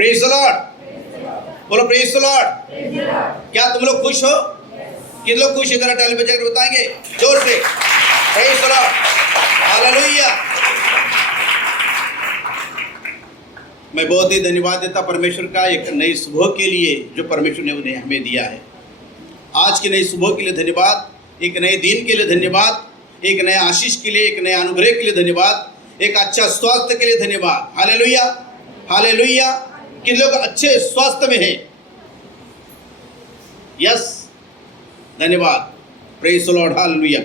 Praise the Lord, बोलो praise the Lord. क्या तुम लोग खुश हो? कितने लोग खुश है? जरा ताली बजा कर बताएंगे जोर से, प्रेज द लॉर्ड, हालेलुया। मैं बहुत ही धन्यवाद देता परमेश्वर का एक नई सुबह के लिए जो परमेश्वर ने उन्हें हमें दिया है। आज की नई सुबह के लिए धन्यवाद, एक नए दिन के लिए धन्यवाद, एक नए आशीष के लिए, एक नए अनुग्रह के लिए धन्यवाद, एक अच्छा स्वास्थ्य के लिए धन्यवाद। Hallelujah, hallelujah. कि लोग अच्छे स्वास्थ्य में हैं? यस, धन्यवाद, प्रेज द लॉर्ड, हालेलुया।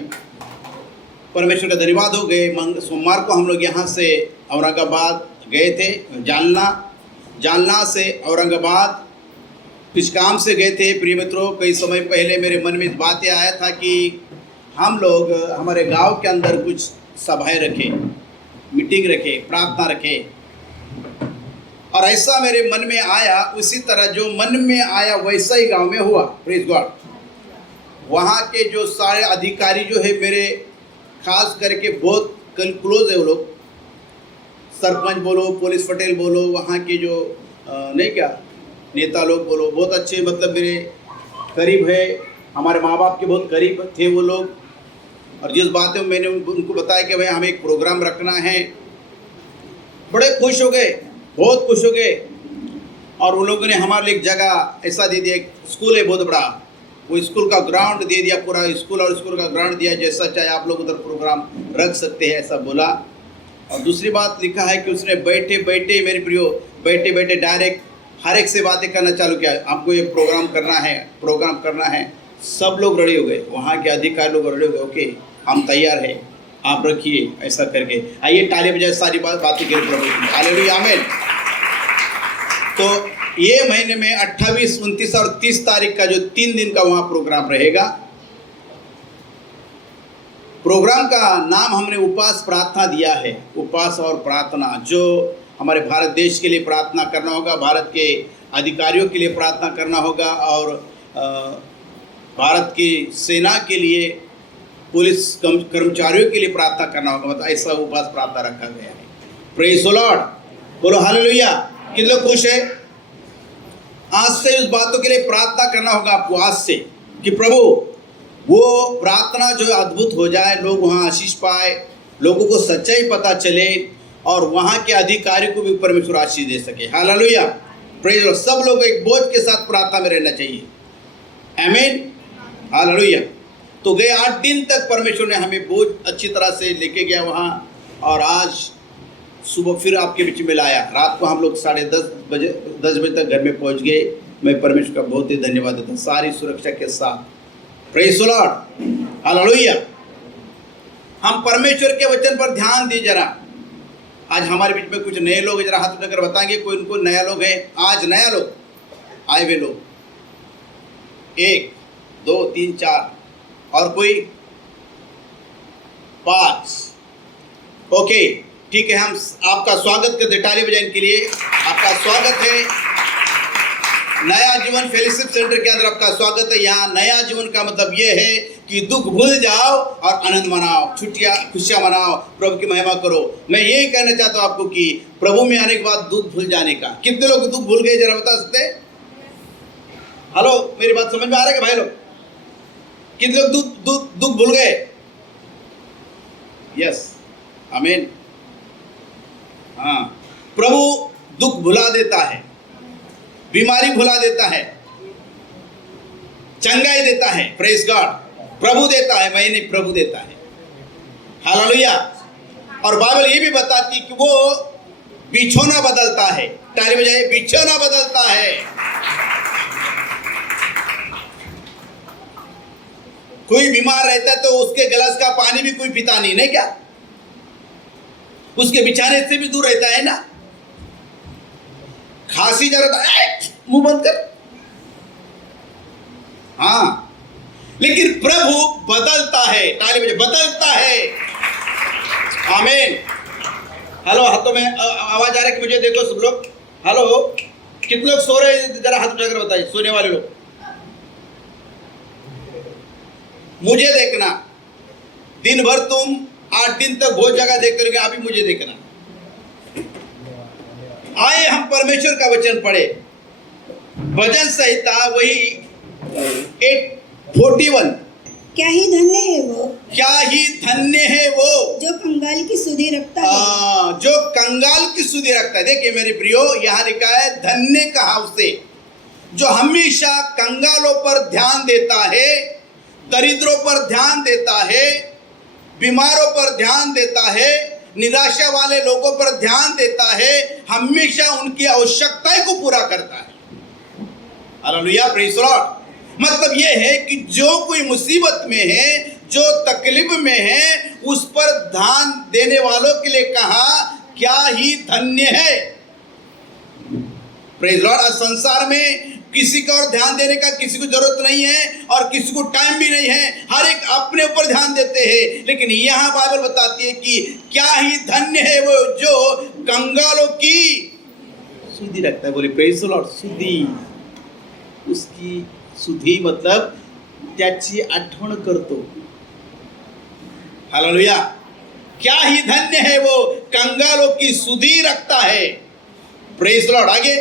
परमेश्वर का धन्यवाद हो गए। सोमवार को हम लोग यहाँ से औरंगाबाद गए थे, जालना से औरंगाबाद कुछ काम से गए थे। प्रिय मित्रों, कई समय पहले मेरे मन में बात यह आया था कि हम लोग हमारे गांव के अंदर कुछ सभाएं रखें, मीटिंग रखें, प्रार्थना रखें। और ऐसा मेरे मन में आया, उसी तरह जो मन में आया वैसा ही गांव में हुआ। Praise God. वहाँ के जो सारे अधिकारी जो है मेरे, खास करके बहुत क्लोज है वो लोग, सरपंच बोलो, पुलिस पटेल बोलो, वहाँ के जो नहीं क्या नेता लोग बोलो, बहुत अच्छे, मतलब मेरे करीब है, हमारे माँ बाप के बहुत करीब थे वो लोग। और जिस बात में मैंने उनको बताया कि भाई हमें एक प्रोग्राम रखना है, बड़े खुश हो गए, बहुत खुश हो गए। और उन लोगों ने हमारे लिए एक जगह ऐसा दे दिया, एक स्कूल है बहुत बड़ा, वो स्कूल का ग्राउंड दे दिया, पूरा स्कूल और स्कूल का ग्राउंड दिया, जैसा चाहे आप लोग उधर प्रोग्राम रख सकते हैं, ऐसा बोला। और दूसरी बात लिखा है कि उसने बैठे बैठे, मेरे प्रियो, बैठे बैठे डायरेक्ट हर एक से बातें करना चालू किया। आपको ये प्रोग्राम करना है। सब लोग रेडी हो गए, वहाँ के अधिकारी लोग रेडी हो गए, ओके हम तैयार हैं, आप रखिए, ऐसा करके। आइए ताली बजाए सारी बातें करें प्रभु, हालेलुया, आमीन। तो ये महीने में 28, 29 और 30 तारीख का जो 3 दिन का वहाँ प्रोग्राम रहेगा। प्रोग्राम का नाम हमने उपवास प्रार्थना दिया है, उपवास और प्रार्थना। जो हमारे भारत देश के लिए प्रार्थना करना होगा, भारत के अधिकारियों के लिए प्रार्थना करना होगा, और भारत की सेना के लिए, पुलिस कर्मचारियों के लिए प्रार्थना करना होगा। मतलब ऐसा उपवास प्रार्थना रखा गया है। प्रेज द लॉर्ड, बोलो हालेलुया। कितने लोग खुश है? आज से उस बातों के लिए प्रार्थना करना होगा आपको, आज से, कि प्रभु वो प्रार्थना जो अद्भुत हो जाए, लोग वहाँ आशीष पाए, लोगों को सच्चाई पता चले, और वहाँ के अधिकारी को भी परमेश्वर आशीष दे सके। Hallelujah, praise the Lord. सब लोग एक बोझ के साथ प्रार्थना में रहना चाहिए, आमीन, हालेलुया। तो गए 8 दिन तक परमेश्वर ने हमें बोझ अच्छी तरह से लेके गया वहाँ, और आज सुबह फिर आपके बीच में लाया। रात को हम लोग 10:30 बजे तक घर में पहुँच गए। मैं परमेश्वर का बहुत ही धन्यवाद देता हूँ, सारी सुरक्षा के साथ। Praise the Lord, hallelujah. हम परमेश्वर के वचन पर ध्यान दी जरा। आज हमारे बीच में कुछ नए लोग, जरा हाथ उठाकर बताएंगे कोई उनको नया लोग है? आज नया लोग आए हुए लोग, 1 2 3 4, और कोई 5, ओके, ठीक है। हम आपका स्वागत करते, ताली बजाने के लिए आपका स्वागत है। नया जीवन फेलोशिप सेंटर के अंदर आपका स्वागत है। यहाँ नया जीवन का मतलब ये है कि दुख भूल जाओ और आनंद मनाओ, खुशियाँ मनाओ, प्रभु की महिमा करो। मैं यही कहना चाहता हूँ आपको कि प्रभु में आने के बाद दुख भूल जाने का। कितने लोग दुख भूल गए, जरा बता सकते? हेलो, मेरी बात समझ में आ रहा है भाई लोग? कितने लोग दुख भूल गए? यस, आमीन। हाँ, प्रभु दुख भुला देता है, बीमारी भुला देता है, चंगाई देता है। प्रेज गॉड, प्रभु देता है, मैं नहीं, प्रभु देता है। हालेलुया। और बाइबल ये भी बताती कि वो बिछौना बदलता है। ताली बजाइए, बिछौना बदलता है। कोई बीमार रहता है तो उसके गिलास का पानी भी कोई पीता नहीं क्या? उसके बिछाने से भी दूर रहता है ना। खांसी जरा मुंह बंद कर, हाँ, लेकिन प्रभु बदलता है। ताली बजाइए, बदलता है, आमीन। हेलो, हाथों में आवाज आ रही है कि मुझे देखो सब लोग? हेलो, कितने लोग सो रहे हैं? जरा हाथ उठाकर बताइए, सोने वाले लोग। मुझे देखना, दिन भर तुम 8 दिन तक बहुत जगह देखते रहोगे, अभी मुझे देखना। आइए हम परमेश्वर का वचन पढ़े। भजन संहिता वही 841। क्या ही धन्य है वो, क्या ही धन्य है वो जो कंगाल की सुधि रखता है। जो कंगाल की सुधि रखता है। देखिए मेरे प्रियो, यहाँ लिखा है धन्य कहा उसे जो हमेशा कंगालों पर ध्यान देता है, दरिद्रों पर ध्यान देता है, बीमारों पर ध्यान देता है, निराशा वाले लोगों पर ध्यान देता है, हमेशा उनकी आवश्यकताएं को पूरा करता है। Hallelujah, praise the Lord. मतलब यह है कि जो कोई मुसीबत में है, जो तकलीफ में है, उस पर ध्यान देने वालों के लिए कहा क्या ही धन्य है। Praise the Lord. आज संसार में किसी का और ध्यान देने का किसी को जरूरत नहीं है और किसी को टाइम भी नहीं है, हर एक अपने ऊपर ध्यान देते हैं। लेकिन यहाँ बाइबल बताती है कि क्या ही धन्य है वो जो कंगालों की सुधि रखता है। बोले प्रेज़ द लॉर्ड। सुधि, उसकी सुधी मतलब त्याची आठवण करतो। हालेलुया। क्या ही धन्य है वो कंगालों की सुधी रखता है। Praise the Lord. आगे,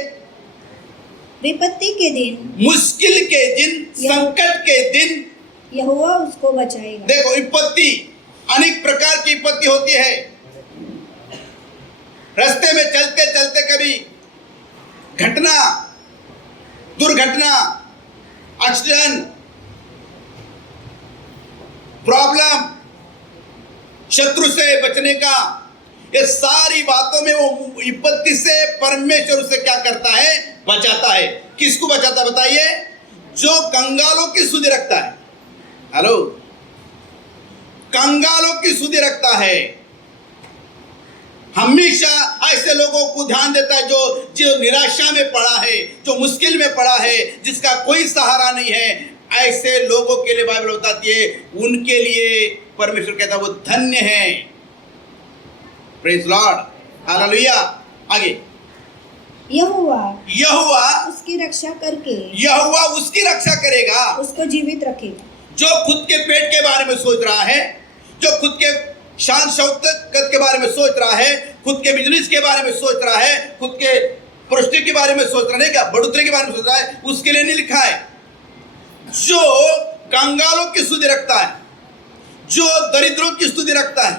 विपत्ति के दिन, मुश्किल के दिन, संकट के दिन यहोवा उसको बचाएगा। देखो, विपत्ति, अनेक प्रकार की विपत्ति होती है। रास्ते में चलते चलते कभी घटना, दुर्घटना, एक्सीडेंट, प्रॉब्लम, शत्रु से बचने का, ये सारी बातों में वो विपत्ति से परमेश्वर उसे क्या करता है? बचाता है। किसको बचाता है बताइए? जो कंगालों की सुधि रखता है। हेलो, कंगालों की सुधि रखता है। हमेशा ऐसे लोगों को ध्यान देता है जो निराशा में पड़ा है, जो मुश्किल में पड़ा है, जिसका कोई सहारा नहीं है। ऐसे लोगों के लिए बाइबल बताती है उनके लिए परमेश्वर कहता है वो धन्य है। Praise Lord, hallelujah. आगे, यहोवा उसकी रक्षा करके, यहोवा उसकी रक्षा करेगा, उसको जीवित रखेगा। जो खुद के पेट के बारे में सोच रहा है, जो खुद के शान शौकत के बारे में सोच रहा है, खुद के बिजनेस के बारे में सोच रहा है, खुद के पुष्टि के बारे में सोच रहा है, क्या बढ़ोतरी के बारे में सोच रहा है, उसके लिए नहीं लिखा है। जो कंगालों की स्तुति रखता है, जो दरिद्रों की स्तुति रखता है,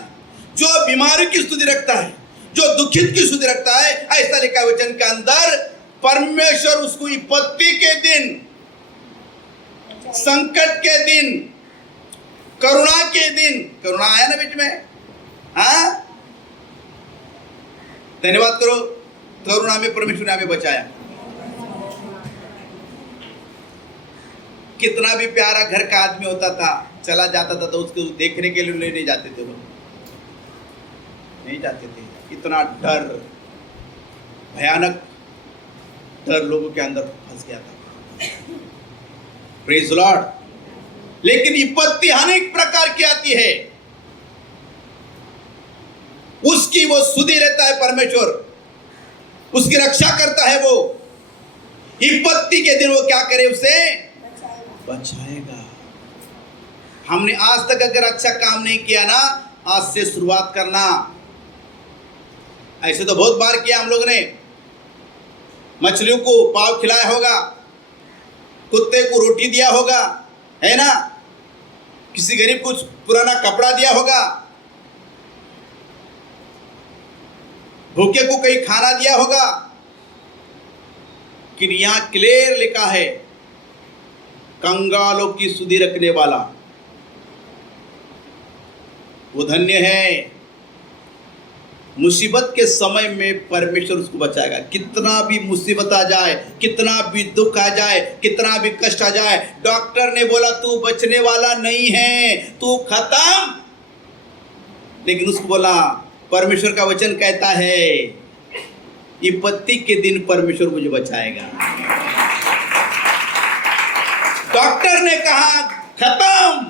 जो बीमारी की स्तुति रखता है, जो दुखित की स्तुति रखता है, ऐसा लिखा है वचन के अंदर, परमेश्वर उसको विपत्ति के दिन, संकट के दिन, करुणा के दिन, करुणा आया ना बीच में, हाँ, धन्यवाद करो, करुणा में परमेश्वर ने हमें बचाया। कितना भी प्यारा घर का आदमी होता था, चला जाता था तो उसको देखने के लिए नहीं जाते थे लोग, नहीं जाते थे। इतना डर, भयानक डर लोगों के अंदर फंस गया था। Praise the Lord. लेकिन विपत्ति अनेक प्रकार की आती है, उसकी वो सुधि रहता है परमेश्वर, उसकी रक्षा करता है वो। विपत्ति के दिन वो क्या करे? उसे बचाएगा। हमने आज तक अगर अच्छा काम नहीं किया ना, आज से शुरुआत करना। ऐसे तो बहुत बार किया हम लोग ने, मछलियों को पाव खिलाया होगा, कुत्ते को रोटी दिया होगा, है ना, किसी गरीब को पुराना कपड़ा दिया होगा, भूखे को कहीं खाना दिया होगा। कि यहां क्लियर लिखा है कंगालों की सुधि रखने वाला वो धन्य है। मुसीबत के समय में परमेश्वर उसको बचाएगा। कितना भी मुसीबत आ जाए, कितना भी दुख आ जाए, कितना भी कष्ट आ जाए, डॉक्टर ने बोला तू बचने वाला नहीं है, तू खत्म, लेकिन उसको बोला, परमेश्वर का वचन कहता है विपत्ति के दिन परमेश्वर मुझे बचाएगा। डॉक्टर ने कहा खत्म,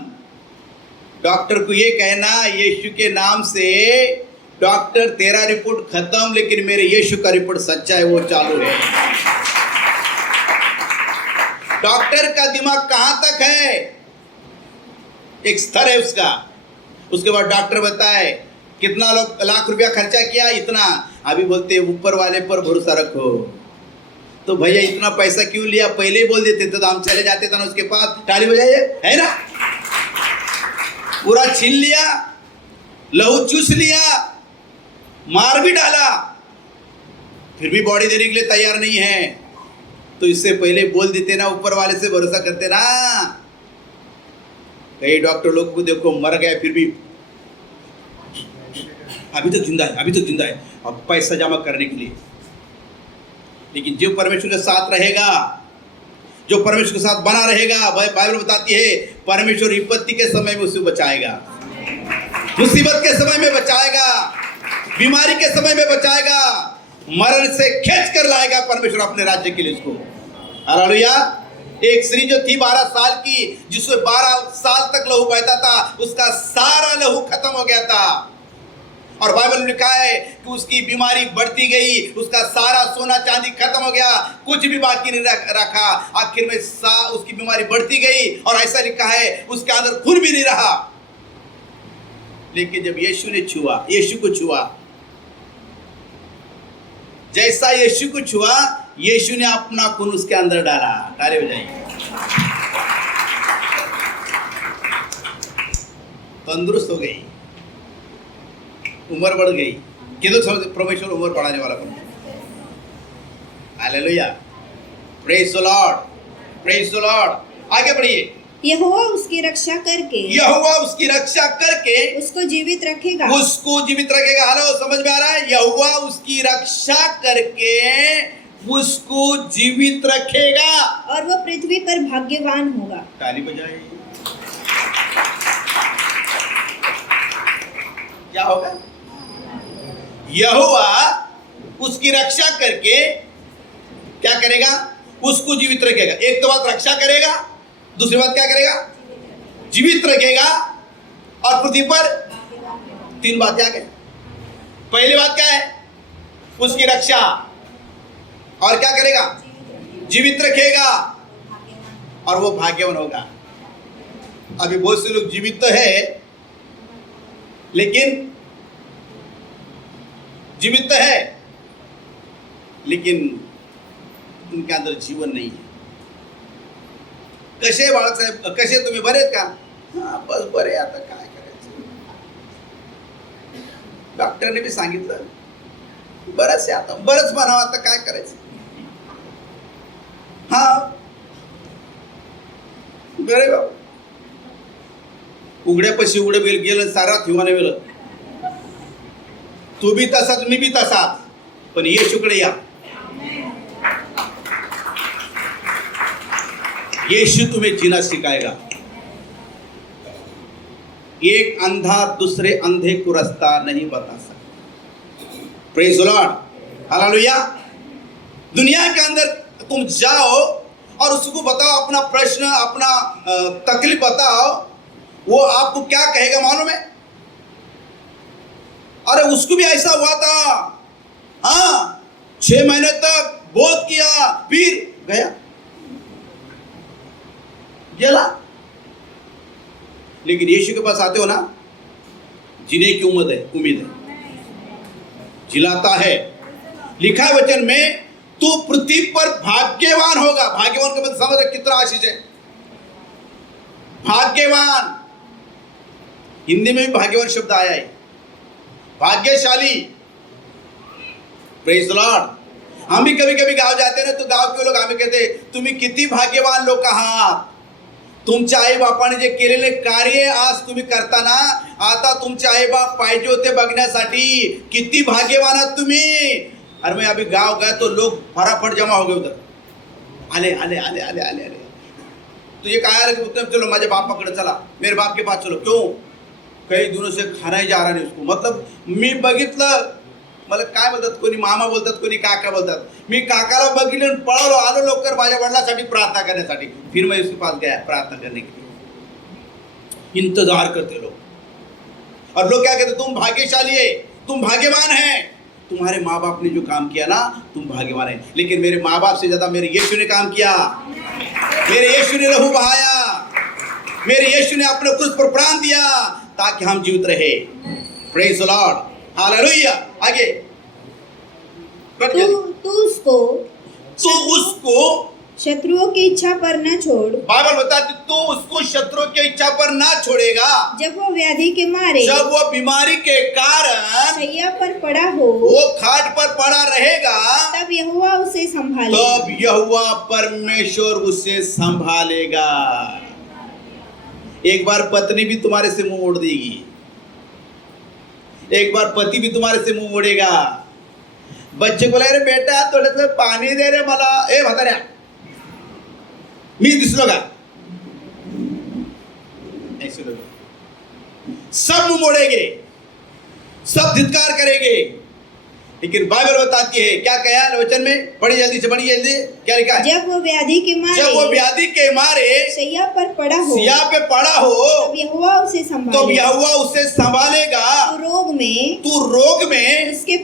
डॉक्टर को ये कहना यीशु के नाम से, डॉक्टर तेरा रिपोर्ट खत्म, लेकिन मेरे यीशु का रिपोर्ट सच्चा है, वो चालू है। डॉक्टर का दिमाग कहां तक है? एक स्तर है उसका। उसके बाद डॉक्टर बताए कितना लाख रुपया खर्चा किया, इतना। अभी बोलते ऊपर वाले पर भरोसा रखो। तो भैया इतना पैसा क्यों लिया, पहले ही बोल देते तो हम चले जाते थे ना उसके पास, ताली बजाइए, है ना। पूरा छीन लिया, लहू चूस लिया, मार भी डाला, फिर भी बॉडी देने के लिए तैयार नहीं है। तो इससे पहले बोल देते ना, ऊपर वाले से भरोसा करते ना। कई डॉक्टर लोग को देखो मर गए फिर भी अभी तक जिंदा है, अभी तक जिंदा है, और पैसा जमा करने के लिए। लेकिन जो परमेश्वर के साथ रहेगा, जो परमेश्वर के साथ बना रहेगा, बाइबल बताती है परमेश्वर विपत्ति के समय में उसे बचाएगा, मुसीबत के समय में बचाएगा, बीमारी के समय में बचाएगा, मरण से खींच कर लाएगा परमेश्वर अपने राज्य के लिए उसको। हालेलुया। एक स्त्री जो थी 12 साल की, जिसमें 12 साल तक लहू बहता था, उसका सारा लहू खत्म हो गया था। और बाइबल में लिखा है कि उसकी बीमारी बढ़ती गई, उसका सारा सोना चांदी खत्म हो गया, कुछ भी बाकी नहीं रखा। आखिर में उसकी बीमारी बढ़ती गई, और ऐसा लिखा है उसके अंदर खून भी नहीं रहा। लेकिन जब यीशु ने छुआ, यीशु को छुआ, जैसा यीशु को छुआ, यीशु ने अपना खून उसके अंदर डाला। ताली बजाइए। तंदुरुस्त हो गई, उम्र बढ़ गई। किधर परमेश्वर उम्र बढ़ाने वाला परमेश्वर। Hallelujah. Praise the Lord, praise the Lord. आगे बढ़िए। यहोवा उसकी रक्षा करके, यहोवा उसकी रक्षा करके उसको जीवित रखेगा, उसको जीवित रखेगा। हेलो, समझ में आ रहा है? यहोवा उसकी रक्षा करके उसको जीवित रखेगा, और वह पृथ्वी पर भाग्यवान होगा। ताली बजाइए। क्या होगा? यहोवा उसकी रक्षा करके क्या करेगा? उसको जीवित रखेगा। एक तो बात रक्षा करेगा, दूसरी बात क्या करेगा? जीवित रखेगा, और पृथ्वी पर 3 बातें आ गई। पहली बात क्या है? उसकी रक्षा, और क्या करेगा? जीवित रखेगा, और वो भाग्यवान होगा। अभी बहुत से लोग जीवित तो है, लेकिन जीवित तो है, लेकिन उनके अंदर जीवन नहीं है। कसे बाळासाहेब, कसे तुम्ही बरे आहेत का? हा, बस बरे, आता काय करायचं? डॉक्टरने बी सांगितलं बरंच आहे, आता बरंच म्हणावं, आता काय करायचं? हा, बरे बाबा. उघड्यापाशी उघडे गेलं, सारा थिवाने गेलं. तू भी तसाच, मी भी तसाच, पण येशूकडे या. यीशु तुम्हें जीना सिखाएगा। एक अंधा दूसरे अंधे को रास्ता नहीं बता सकता। Praise the Lord, hallelujah. दुनिया के अंदर तुम जाओ और उसको बताओ अपना प्रश्न, अपना तकलीफ बताओ, वो आपको क्या कहेगा मालूम है? अरे उसको भी ऐसा हुआ था, हाँ, 6 महीने तक बोध किया, फिर गया, जला। लेकिन यीशु के पास आते हो ना, जीने की उम्मीद है, जिलाता है। लिखा है वचन में, तू पृथ्वी पर भाग्यवान होगा। भाग्यवान का मतलब समझ कितना आशीष है? भाग्यवान, हिंदी में भी भाग्यवान शब्द आया है, भाग्यशाली। Praise the Lord. हम भी कभी कभी गांव जाते हैं ना, तो गांव के लोग हमें कहते, तुम्ही किती भाग्यवान लोक आहात, तुमच्या आई बापाने जे केलेले कार्य आज तुम्ही करताना, आता तुमचे आई बाप पाहिजे होते बघण्यासाठी, किती भाग्यवान आहात तुम्ही। अरे मैं अभी गांव गया तो लोग फटाफट जमा हो गए उधर, आले आले आले आले आले आले। तो ये कहा उत्तम, चलो माझे बापाकडे चला, मेरे बाप के पास चलो। क्यों? कई दिनों से खाना ही जा रहा नहीं उसको। मतलब मी बघितलं, मला काय बोलतात, कोणी मामा बोलतात, कोणी काका बोलतात, मी काकाला बघितलं, पळालो, आलो लवकर माझ्या वडिलांसाठी प्रार्थना करण्यासाठी। फिर मैं उसके पास गया प्रार्थना करने के लिए। इंतजार करते लोग, और लोग क्या कहते, तुम भाग्यशाली है, तुम भाग्यवान है, तुम्हारे माँ बाप ने जो काम किया ना, तुम भाग्यवान है। लेकिन मेरे माँ बाप से ज्यादा मेरे यीशु ने काम किया, मेरे यीशु ने लहू बहाया, मेरे यीशु ने अपने क्रूस पर प्राण दिया ताकि हम जीवित रहे। Praise the Lord hallelujah. आगे तू उसको शत्रुओं की इच्छा पर न छोड़। बाइबल बताती तू उसको शत्रुओं की इच्छा पर ना छोड़ेगा। जब वो व्याधि के मारे, जब वो बीमारी के कारण शैया पर पड़ा हो, वो खाट पर पड़ा रहेगा, तब यहोवा उसे संभालेगा। तब यहोवा परमेश्वर उसे संभालेगा। एक बार पत्नी भी तुम्हारे से मुंह मोड़ देगी, एक बार पति भी तुम्हारे से मुंह मोड़ेगा। बच्चे को लगे बेटा थोड़े से पाणी दे रे मला, ए म्हाताऱ्या मी दिसलो का, ऐसे लोग सब मुंह मोड़ेंगे, सब धिक्कार करेंगे। लेकिन बाइबल बताती है क्या कहा है वचन में, पढ़ी जल्दी से, पढ़ी जल्दी, क्या लिखा है? जब वो व्याधि के मारे, जब वो व्याधि के मारे शैया पर पड़ा हो, सिया पे पड़ा हो, तब यहोवा उसे तो संभालेगा। यहोवा उसे संभालेगा। तू रोग में उसके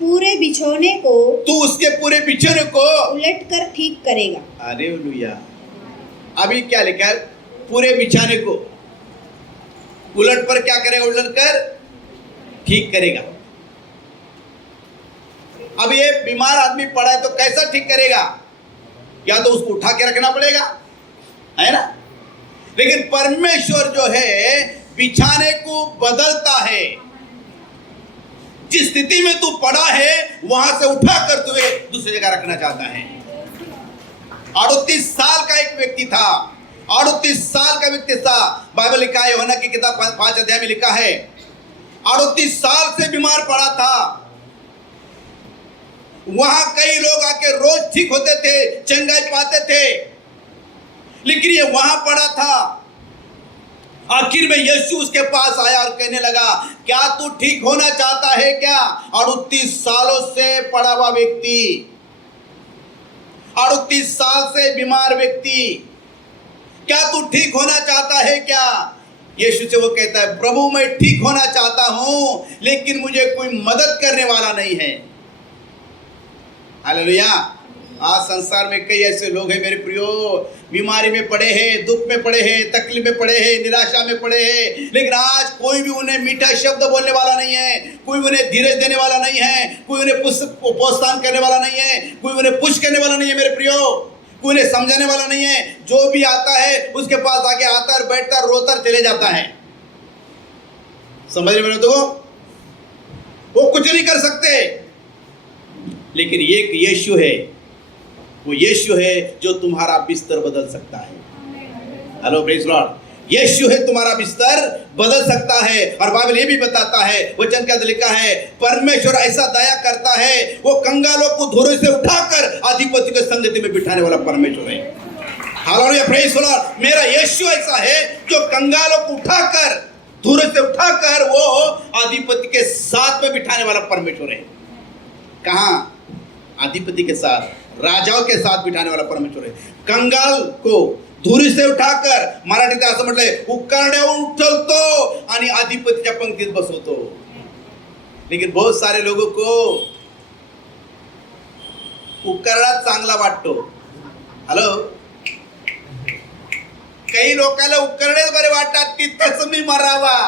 पूरे बिछौने को, तू उसके पूरे बिछौने को उलट कर ठीक करेगा। हालेलुया। अभी क्या लिखा है? पूरे बिछाने को उलट पर क्या करेगा? उलट कर ठीक करेगा। अब ये बीमार आदमी पड़ा है तो कैसा ठीक करेगा? या तो उसको उठा के रखना पड़ेगा, है ना? लेकिन परमेश्वर जो है बिछाने को बदलता है। जिस स्थिति में तू पड़ा है वहां से उठा कर तुझे दूसरी जगह रखना चाहता है। 38 साल का एक व्यक्ति था, 38 साल का व्यक्ति था। बाइबल लिखा है, यूहन्ना की किताब 5 अध्याय में लिखा है 38 साल से बीमार पड़ा था। वहां कई लोग आके रोज ठीक होते थे, चंगाई पाते थे, लेकिन ये वहां पड़ा था। आखिर में यीशु उसके पास आया और कहने लगा, क्या तू ठीक होना चाहता है क्या? 38 सालों से पड़ा हुआ व्यक्ति, 38 साल से बीमार व्यक्ति, क्या तू ठीक होना चाहता है क्या? यीशु से वो कहता है, प्रभु मैं ठीक होना चाहता हूं, लेकिन मुझे कोई मदद करने वाला नहीं है। हालेलुया। आज संसार में कई ऐसे लोग हैं मेरे प्रियो, बीमारी में पड़े हैं, दुख में पड़े हैं, तकलीफ में पड़े हैं, निराशा में पड़े हैं, लेकिन आज कोई भी उन्हें मीठा शब्द बोलने वाला नहीं है, कोई उन्हें धीरज देने वाला नहीं है, कोई उन्हें प्रोत्साहन करने वाला नहीं है, कोई उन्हें पुश करने वाला नहीं है मेरे प्रियो, कोई उन्हें समझाने वाला नहीं है। जो भी आता है उसके पास आके आता है, बैठता है, रोता चले जाता है। समझ रहे मेरे तो, वो कुछ नहीं कर सकते। लेकिन एक यीशु है, वो यीशु है जो तुम्हारा बिस्तर बदल सकता है। Hello praise Lord. यीशु है तुम्हारा बिस्तर बदल सकता है। और बाइबल ये भी बताता है, वचन के अंदर लिखा है, परमेश्वर ऐसा दया करता है, वो कंगालों को धूरे से उठाकर अधिपति के संगति में बिठाने वाला परमेश्वर है। Hallelujah praise Lord. मेरा यीशु ऐसा है जो कंगालों को उठाकर, धूरे से उठाकर वो अधिपति के साथ में बिठाने वाला परमेश्वर है। कहाँ? अधिपति के साथ, राजाओं के साथ बिठाने वाला परमेश्वर है। कंगाल को धुरी से उठाकर, मराठीत असं म्हटलंय, उकारड्यावर उचलतो आणि अधिपतीच्या पंक्तीत बसवतो। लेकिन बहुत सारे लोगों को उकारडा चांगला वाटतो। हॅलो, काही लोकांना उकारडेच बरे वाटतात, तिथंच मी मरावा।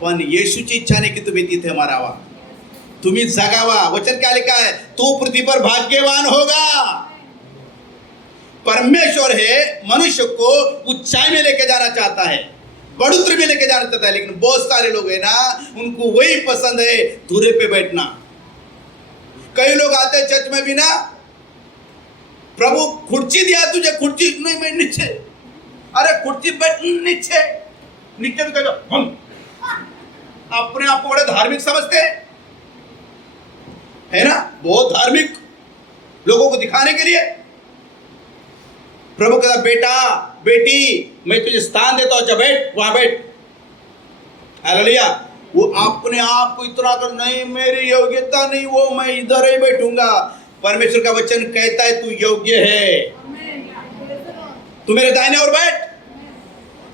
पण येशूची इच्छा नाही की तुम्ही तिथे मरावा, तुम्ही जगावा। वचन क्या लिखा है? तू पृथ्वी पर भाग्यवान होगा। परमेश्वर है मनुष्य को ऊंचाई में लेके जाना चाहता है, बढ़ोतरी में लेके जाना चाहता है, लेकिन बहुत सारे लोग है ना, उनको वही पसंद है, धुरे पे बैठना। कई लोग आते हैं चर्च में भी ना, प्रभु खुर्ची दिया तुझे, खुर्ची नहीं, मैं नीचे, अरे खुर्ची बैठ नीचे, नीचे भी कहो हम अपने आप को बड़े धार्मिक समझते हैं, है ना? बहुत धार्मिक लोगों को दिखाने के लिए। प्रभु कहता, बेटा बेटी मैं तुझे स्थान देता हूं, बैठ, वहां बैठ। हालेलुया। वो अपने आप को इतना कर, नहीं मेरी योग्यता नहीं, वो मैं इधर ही बैठूंगा। परमेश्वर का वचन कहता है तू योग्य है, तू मेरे दाहिने ओर बैठ।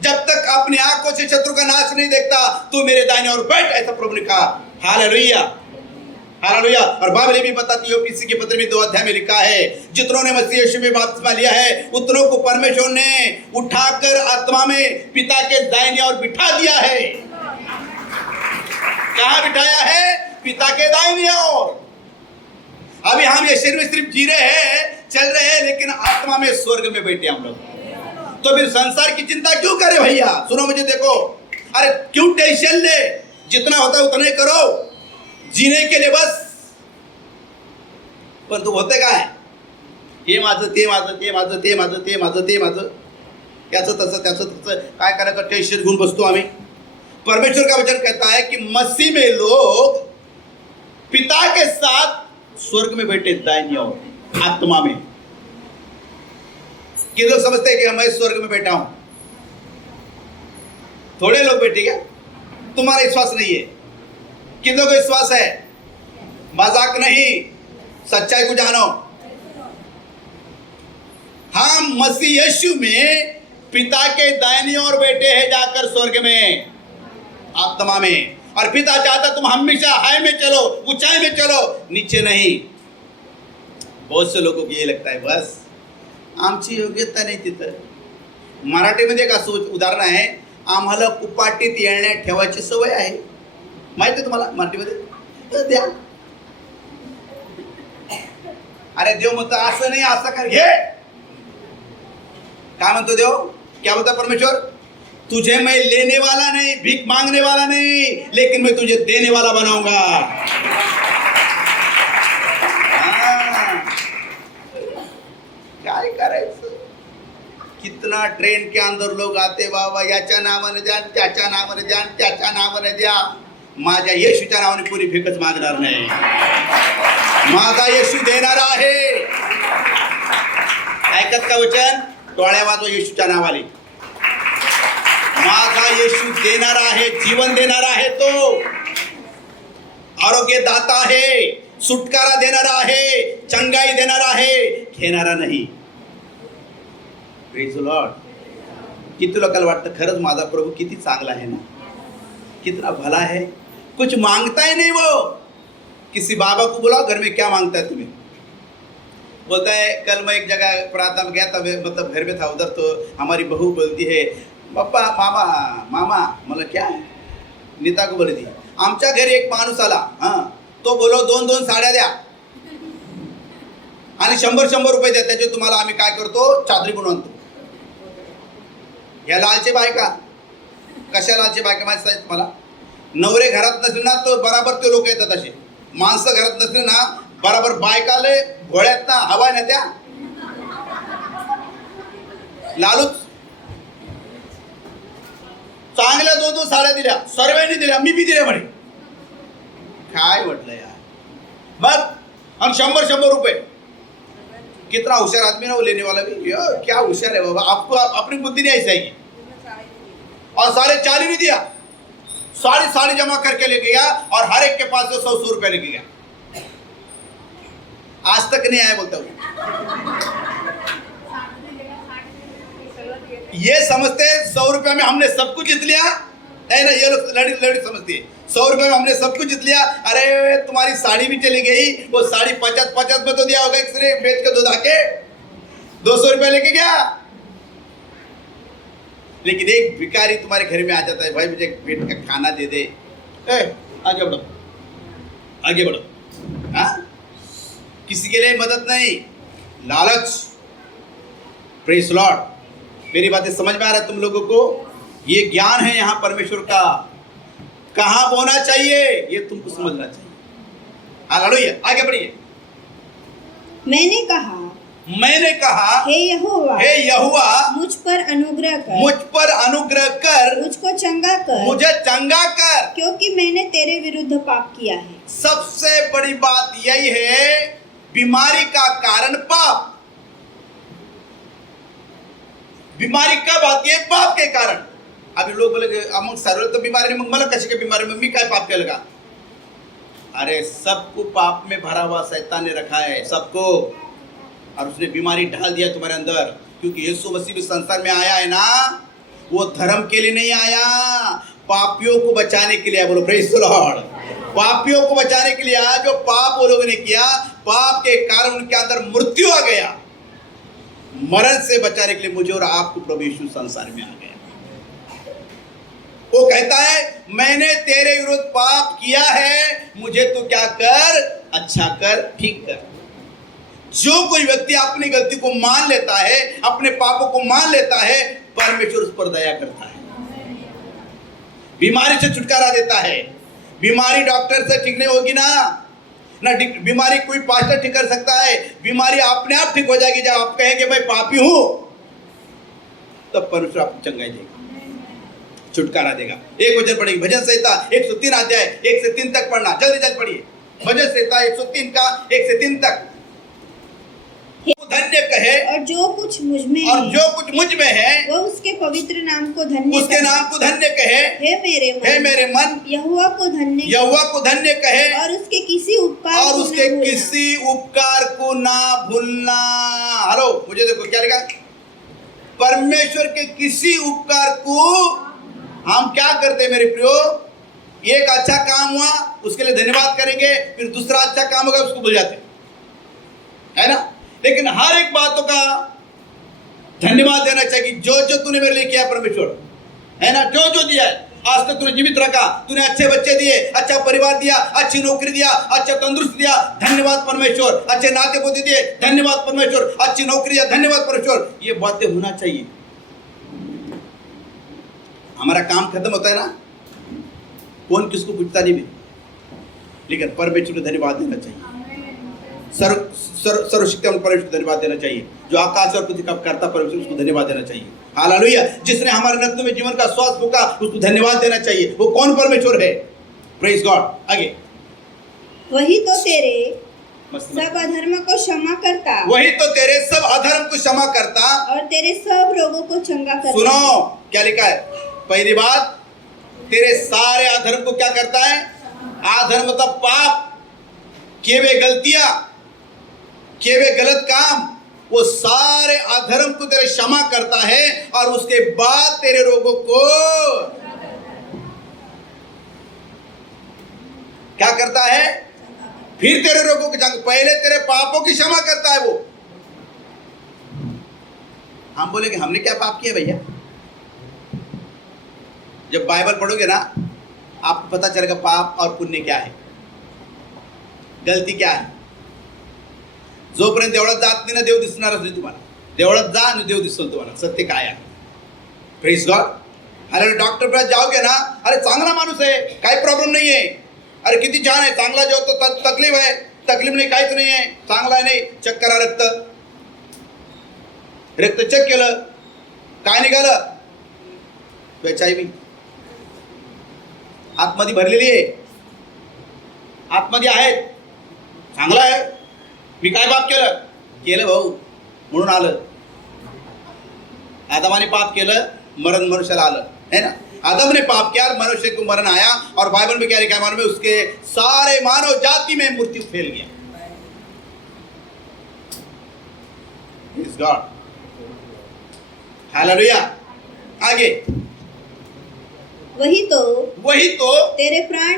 जब तक अपनी आंखों से शत्रु का नाश नहीं देखता, तू मेरे दाहिने ओर बैठ, ऐसा प्रभु ने कहा। Hallelujah, hallelujah. और बाइबल भी बताती है, यूपीसी के पत्र में 2 अध्याय में लिखा है, जितनों ने मसीह यीशु में बपतिस्मा लिया है, उतनों को परमेश्वर ने उठाकर आत्मा में पिता के दाहिने ओर बिठा दिया है। कहाँ बिठाया है? पिता के दाहिने ओर। अभी हम ये शरीर में सिर्फ जी रहे हैं, चल रहे हैं, लेकिन आत्मा में स्वर्ग में बैठे हम लोग। तो फिर संसार की चिंता क्यों करे भैया? सुनो मुझे, देखो, अरे क्यों टेंशन ले? जितना होता है उतना ही करो, जीने के लिए बस। पण तू होते काय? हे माझं, ते माझं, ते माझं, ते माझं, ते माझं, ते माझं, त्याचं तसं, त्याचं तसं, काय करायचं टेंशन घेऊन बसतो आम्ही। परमेश्वर का वचन कहता है कि मसीह में लोग पिता के साथ स्वर्ग में बैठे, दाहिनी ओर, आत्मा में। कि लोग समझते हैं कि मैं स्वर्ग में बैठा हूं, थोड़े लोग बैठे क्या? तुम्हारा विश्वास नहीं है, कितनों को विश्वास है? मजाक नहीं, सच्चाई को जानो। हम मसीह यीशु में पिता के दाहिनी ओर बैठे हैं, जाकर स्वर्ग में, आत्मा में। और पिता चाहता तुम हमेशा हाई में चलो, ऊंचाई में चलो, नीचे नहीं। बहुत से लोगों को ये लगता है बस आमची योग्यता नाही तिथं। मराठीमध्ये एक असं उदाहरण आहे, आम्हाला कुपाटीत येण्या ठेवायची सवय आहे, माहिती आहे तुम्हाला मराठीमध्ये? तर द्या। अरे देव म्हणतो असं नाही, असं कर, घे। काय म्हणतो देव? क्या बोलता परमेश्वर? तुझे मैं लेने वाला नहीं, भीख मांगने वाला नहीं, लेकिन मैं तुझे देने वाला बनाऊंगा। काय करायचं? कितना ट्रेन के अंदर लोग आते, बाबा याच्या नावाने द्या, त्याच्या नावाने द्या, त्याच्या नावाने द्या। माझ्या येशूच्या नावाने कोणी भीकच मागणार नाही। माझा येशू देणारा आहे। ऐकत का वचन? टोळ्या वाजवा येशूच्या नावाने। माझा येशू देणारा आहे, जीवन देणारा आहे, तो आरोग्य दाता आहे, सुटकारा देणारा आहे, चंगाई देणारा आहे, घेणारा नाही। Praise the Lord. किती लोकांना वाटतं खरंच माझा प्रभू किती चांगला है ना, कितना भला है, कुछ मांगता ही नहीं वो। किसी बाबा को बुलाओ, घर में क्या मांगता है तुम्हें? बोलता है कल मैं एक जगह प्रार्थना में गया था, मतलब घर में था, उधर तो हमारी बहू बोलती है पप्पा, मामा, मामा, मतलब क्या है? नीता को बोली थी, आमच्या घरी एक माणूस आला, हां, तो बोलो 2-2 साड्या द्या आणि 100-100 रुपये द्या, त्याचे तुम्हाला आम्ही काय करतो, चादरी बनवून आणतो। या लालचे बायका, कशा लालचे बायका माहिती आहे तुम्हाला? नवरे घरात नसले ना तो बराबर ते लोक येतात, असे माणसं घरात नसले ना बराबर बायकाले घोड्यात ना हवा ना त्या लालूच। चांगल्या 2-2 साड्या दिल्या, सर्वांनी दिल्या, मी बी दिल्या म्हणे। काय म्हटलं यार, मग हम 100-100 रुपये। कितना होशियार आदमी ना वो लेने वाला भी, क्या होशियार है बाबा, आपको अपनी बुद्धि नहीं ऐसी आएगी। और सारे 40 भी दिया, साड़ी जमा करके लेके गया, और हर एक के पास 100-100 रुपये लेके गया। आज तक नहीं आया बोलता हूँ। ये समझते 100 रुपये में हमने सब कुछ जीत लिया है ना, ये लोग लड़ी समझती है 100 रुपये में हमने सब कुछ जीत लिया। अरे तुम्हारी साड़ी भी चली गई, वो साड़ी 50-50 में तो दिया होगा, एक्सरे बेच के दूध आके 200 रुपये लेके गया। लेकिन एक भिखारी तुम्हारे घर में आ जाता है, भाई मुझे एक पेट का खाना दे दे, आगे बढ़ो, आगे बढ़ो। हाँ, किसी के लिए मदद नहीं, लालच। Praise Lord. मेरी बातें समझ में आ रहा है तुम लोगों को? ये ज्ञान है यहाँ परमेश्वर का, कहाँ बोना चाहिए ये तुमको समझना चाहिए। हालेलुया। आगे बढ़िए। मैंने कहा हे यहोवा मुझ पर अनुग्रह कर, मुझको चंगा कर, मुझे चंगा कर, क्योंकि मैंने तेरे विरुद्ध पाप किया है। सबसे बड़ी बात यही है, बीमारी का कारण पाप। बीमारी कब आती है? पाप के कारण। अभी लोग बोले मग सर्व तो बीमारी नहीं, मग मला कशी काय बीमारी, मग मी काय पाप केलं का? अरे सबको पाप में भरा हुआ शैतान ने रखा है, सबको, और उसने बीमारी डाल दिया तुम्हारे अंदर। क्योंकि यीशु मसीह भी संसार में आया है ना, वो धर्म के लिए नहीं आया, पापियों को बचाने के लिए आया। बोलो प्रेज द लॉर्ड। पापियों को बचाने के लिए आया। जो पाप वो लोगों ने किया, पाप के कारण उनके अंदर मृत्यु आ गया, मरण से बचाने के लिए मुझे और आपको प्रभु यीशु संसार में आ गया। वो कहता है मैंने तेरे विरुद्ध पाप किया है, मुझे तू क्या कर, अच्छा कर, ठीक कर। जो कोई व्यक्ति अपनी गलती को मान लेता है, अपने पापों को मान लेता है, परमेश्वर उस पर दया करता है, बीमारी से छुटकारा देता है। बीमारी डॉक्टर से ठीक नहीं होगी ना बीमारी कोई पास्टर ठीक कर सकता है। बीमारी अपने आप ठीक हो जाएगी जब आप कहेंगे मैं पापी हूं, तब परमेश्वर आपको चंगाई देगा, छुटकारा देगा। एक वचन पढ़ेगी, भजन संहिता 103 अध्याय 1 से 3 तक पढ़ना, जल्दी जल्दी पढ़िए। भजन संहिता 103 का 1 से 3 तक। धन्य कहे और जो कुछ मुझ में है वो उसके पवित्र नाम को धन्य उसके नाम को धन्य कहे। हे मेरे मन यहोवा को धन्य कहे और उसके किसी उपकार को ना भूलना। हेलो, मुझे देखो क्या लिखा, परमेश्वर के किसी उपकार को हम क्या करते मेरे प्रियो, एक अच्छा काम हुआ उसके लिए धन्यवाद करेंगे, फिर दूसरा अच्छा काम होगा उसको भूल जाते है ना। लेकिन हर एक बातों का धन्यवाद देना चाहिए। जो जो तूने मेरे लिए किया परमेश्वर, है ना, जो जो दिया है, आज तक तूने जीवित रखा, तूने अच्छे बच्चे दिए, अच्छा परिवार दिया, अच्छी नौकरी दिया, अच्छा तंदुरुस्त दिया, धन्यवाद परमेश्वर। अच्छे नाते पोते दिए, धन्यवाद परमेश्वर। अच्छी नौकरी दिया, धन्यवाद परमेश्वर। ये बातें होना चाहिए। हमारा काम खत्म होता है ना, कौन किसको पूछता नहीं, लेकिन परमेश्वर को धन्यवाद देना चाहिए। सर्वशक्तिमान परमेश्वर को धन्यवाद देना चाहिए। जो आकाश और पृथ्वी का करता परमेश्वर, उसको धन्यवाद देना चाहिए। हालेलुया। जिसने हमारे नथनों में जीवन का श्वास फूंका, उसको धन्यवाद देना चाहिए। वो कौन परमेश्वर है? Praise God. आगे, वही तो तेरे सब अधर्म को क्षमा करता, वही तो तेरे सब अधर्म को क्षमा करता और तेरे सब रोगों को चंगा करता। सुनो क्या लिखा है, पहली बात, तेरे सारे अधर्म को क्या करता है? अधर्म मतलब पाप, किए हुए गलतियां, किए हुए गलत काम, वो सारे अधर्म को तेरे क्षमा करता है और उसके बाद तेरे रोगों को क्या करता है? फिर तेरे रोगों की जंग, पहले तेरे पापों की क्षमा करता है वो। हम बोलेंगे हमने क्या पाप किया भैया? जब बाइबल पढ़ोगे ना, आपको पता चलेगा पाप और पुण्य क्या है, गलती क्या है। जोपर्यंत देवळात जात नाही ना, देव दिसणारच नाही तुम्हाला। देवळात जा आणि देव दिसतो तुम्हाला, सत्य काय आहे। Praise God. अरे डॉक्टर पर जाओगे ना, अरे चांगला माणूस आहे, काही प्रॉब्लेम नाही आहे, अरे किती छान आहे, चांगला जो तो तकलीफ आहे, तकलीफ नाही, काहीच नाही आहे, चांगला आहे, नाही चेक करा, रक्त चेक केलं, काय निघालं? HIV आतमध्ये भरलेली आहे, आतमध्ये आहे, चांगला आहे, मी काय पाप केलं भाऊ, म्हणून आलं। आदमाने पाप केलं, मरण मनुष्याला आलं, है ना। आदम ने पाप किया, मनुष्य को मरण आया, और बाइबल में क्या लिखा है मालूम है? उसके सारे मानव जाति में मृत्यु फैल गया। Praise God, hallelujah. आगे, वही तो तेरे प्राण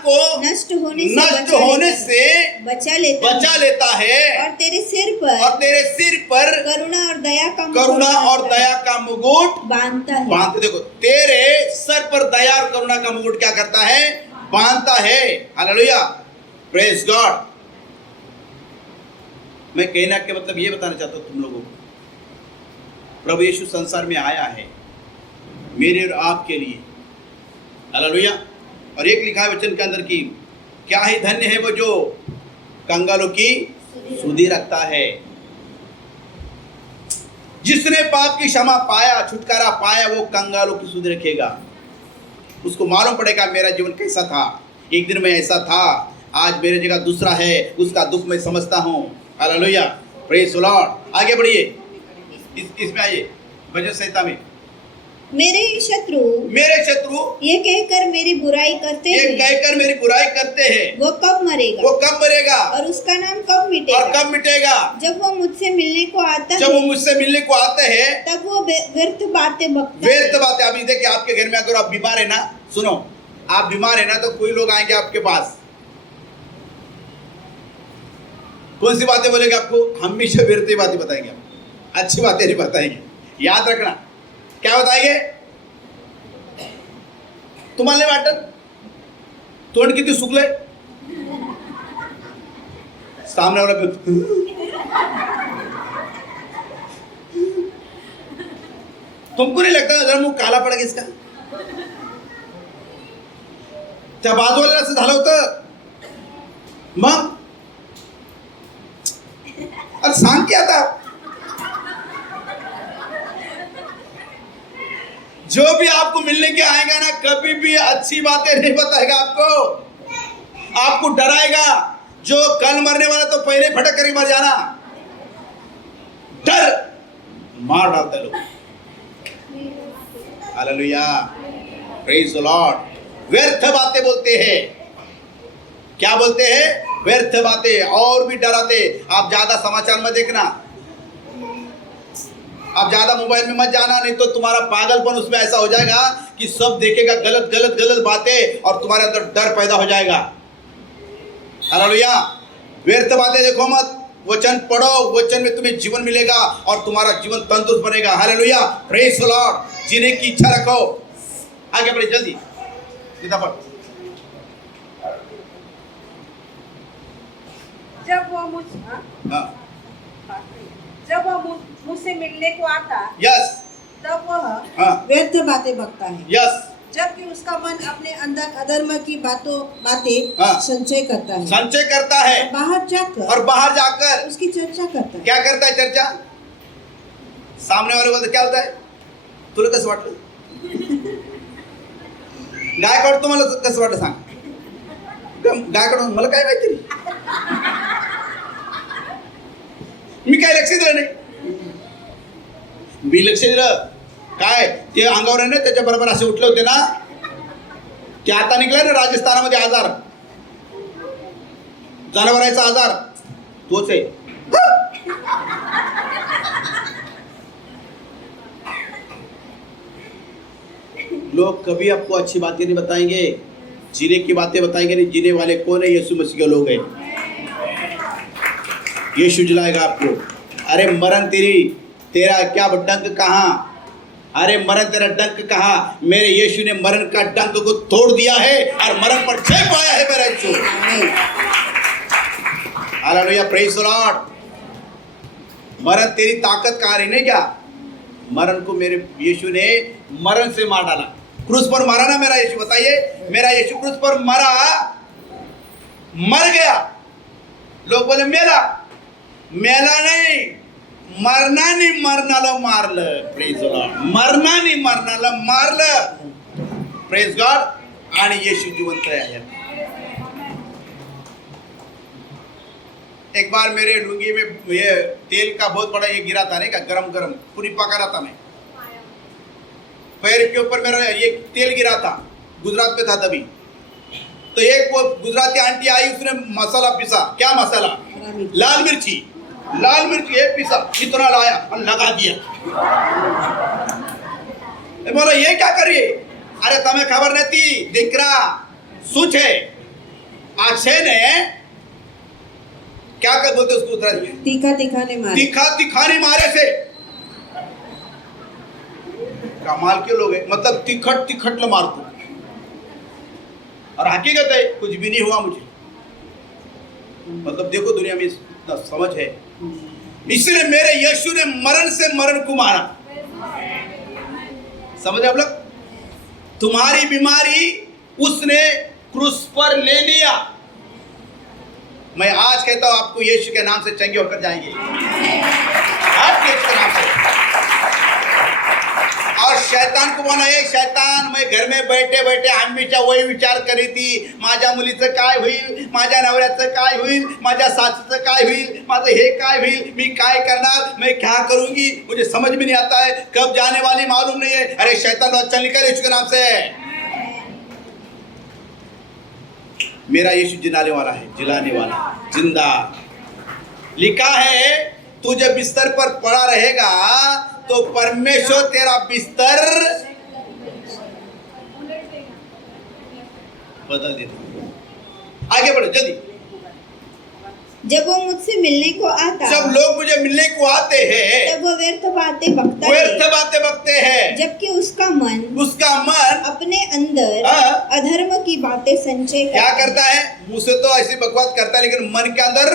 को नष्ट होने से बचा लेता है, और तेरे सिर पर करुणा और दया का मुकुट बांधता है। देखो, तेरे सर पर दया और करुणा का मुकुट क्या करता है? बांधता है। Hallelujah, praise God. मैं कहना के मतलब ये बताना चाहता हूं तुम लोगों को, प्रभु यीशु संसार में आया है मेरे और आपके लिए। हालेलुया। और एक लिखा है वचन के अंदर की, क्या ही धन्य है वो जो कंगालों की सुधि रखता है। जिसने पाप की क्षमा पाया, छुटकारा पाया, वो कंगालों की सुधि रखेगा। उसको मालूम पड़ेगा मेरा जीवन कैसा था, एक दिन में ऐसा था, आज मेरे जगह दूसरा है, उसका दुख मैं समझता हूँ। Hallelujah, praise the Lord. आगे बढ़िए, इसमें आइए, भजन संहिता में, मेरे शत्रु ये कहकर मेरी बुराई करते हैं, वो कब मरेगा और उसका नाम कब मिटेगा? जब वो मुझसे मिलने को आता है, तब वो व्यर्थ बातें बकता है। अभी देखिए, आपके घर में अगर आप बीमार है ना, सुनो, आप बीमार है ना, तो कोई लोग आएंगे आपके पास, कौन सी बातें बोलेंगे आपको? हमेशा व्यर्थ बातें बताएंगे, अच्छी बातें नहीं बताएंगे। याद रखना, क्या बताएंगे? तुम्हाला नाही वाटत तोंड किती सुकलंय? सामने वाला तुमको नहीं लगता जरा मुंह काला पड़ गया इसका? त्या बाजूला असं झालं होतं मग अरे सांग की आता जो भी आपको मिलने के आएगा ना कभी भी अच्छी बातें नहीं बताएगा आपको डराएगा। जो कल मरने वाला तो पहले फटक कर मर जाना, डर मार डालते लोग। Hallelujah, praise the Lord. व्यर्थ बातें बोलते हैं, क्या बोलते हैं? व्यर्थ बातें और भी डराते। आप ज्यादा समाचार में देखना, आप ज्यादा मोबाइल में मत जाना, नहीं तो तुम्हारा पागलपन उसमें ऐसा हो जाएगा कि सब देखेगा गलत गलत गलत बातें और तुम्हारे अंदर डर पैदा हो जाएगा। हालेलुया, व्यर्थ बातें देखो मत, वचन पढ़ो, वचन में तुम्हें जीवन मिलेगा और तुम्हारा जीवन तंदुरुस्त बनेगा। Hallelujah, praise the Lord. जीने की इच्छा रखो। आगे बढ़े जल्दी, फटाफट। जब वह मुझसे मिलने को आता, यस, तब वह व्यर्थ बातें बकता है। यस, जबकि उसका मन अपने अंदर अधर्म की बातें संचय करता है और बाहर जाकर उसकी चर्चा करता है। क्या करता है? चर्चा। सामने वाले बोलते क्या होता है? तुला कसं वाटलं? गायकवाड तुम्हाला कसं वाटलं सांग? गायकवाड मला काय माहिती, मी काय लक्ष दिलं नाही। मी लक्ष दिलं काय ते अंगावर आहे ना, त्याच्या बरोबर असे उठले होते ना, ते आता निघलाय ना राजस्थानामध्ये आजार, जनावरांचा आजार, तोच आहे। लोग कभी आपको अच्छी बातें नहीं बताएंगे, जीने की बातें बताएंगे नहीं। जीने वाले कौन है? यीशु मसीह के लोग हैं। यीशु जिलाएगा आपको। अरे मरण तेरा क्या डंक कहाँ? अरे मरण तेरा डंक कहाँ? मेरे यीशु ने मरण का डंक को तोड़ दिया है और मरण पर जय पाया है मेरा Yeshu. Hallelujah, praise the Lord. मरण तेरी ताकत कहाँ रही नहीं क्या? मरण को मेरे यीशु ने मरण से मार डाला, क्रूस पर मारा ना मेरा यीशु। बताइए, मेरा यीशु क्रूस पर मरा, मर गया। लोग बोले मेला नहीं, मरना नहीं मरणाला मारलं। प्रेज गॉड, मरना नहीं मरणाला मारलं। Praise God. आणि यीशु जिवंत आहे। एक बार मेरे लुंगी में ये तेल का बहुत बड़ा ये गिरा था, नहीं का, गरम पूरी पका रहा था मैं, पैर के ऊपर मेरा ये तेल गिरा था। गुजरात में था तभी, तो एक वो गुजराती आंटी आई, उसने मसाला पीसा। क्या मसाला? लाल मिर्ची एक पीसा, इतना लाया और लगा दिया। बोला ये क्या करिए? अरे तुम्हें खबर नहीं थी दिकरा सुच है अच्छे ने क्या कर बोलते उसको उतरा तीखा मारे से। कमाल के लोग हैं, मतलब तिखट ल मारतो। और हकीकत है कुछ भी नहीं हुआ मुझे। मतलब देखो दुनिया में इतना समझ है, इसलिए मेरे यीशु ने मरण से मरण को मारा। समझ आप लोग? तुम्हारी बीमारी उसने क्रूस पर ले लिया। मैं आज कहता हूं आपको यीशु के नाम से चंगे होकर जाएंगे, आज यीशु के नाम से। और शैतान को बोला, एक शैतान, मैं घर में बैठे बैठे हमेशा वही विचार करी थी, माझ्या मुलीचं काय होईल, माझ्या नवऱ्याचं काय होईल, माझ्या सासूचं काय होईल, माझं हे काय होईल, मी काय करणार, मैं क्या करूंगी, मुझे समझ में नहीं आता है, कब जाने वाली मालूम नहीं है। अरे शैतान अच्छा निकल यीशु के नाम से। मेरा यीशु जिलाने वाला है, जिलाने वाला, जिंदा। लिखा है तू जब बिस्तर पर पड़ा रहेगा तो परमेश्वर तेरा बिस्तर बदल देता। आगे बढ़ो जल्दी। जब वो मुझसे मिलने को आता, जब लोग मुझे मिलने को आते हैं, तब वो व्यर्थ बातें बकता है, जबकि उसका मन अपने अंदर अधर्म की बातें संचय क्या करता है? मुंह से तो ऐसी बकवास करता है, लेकिन मन के अंदर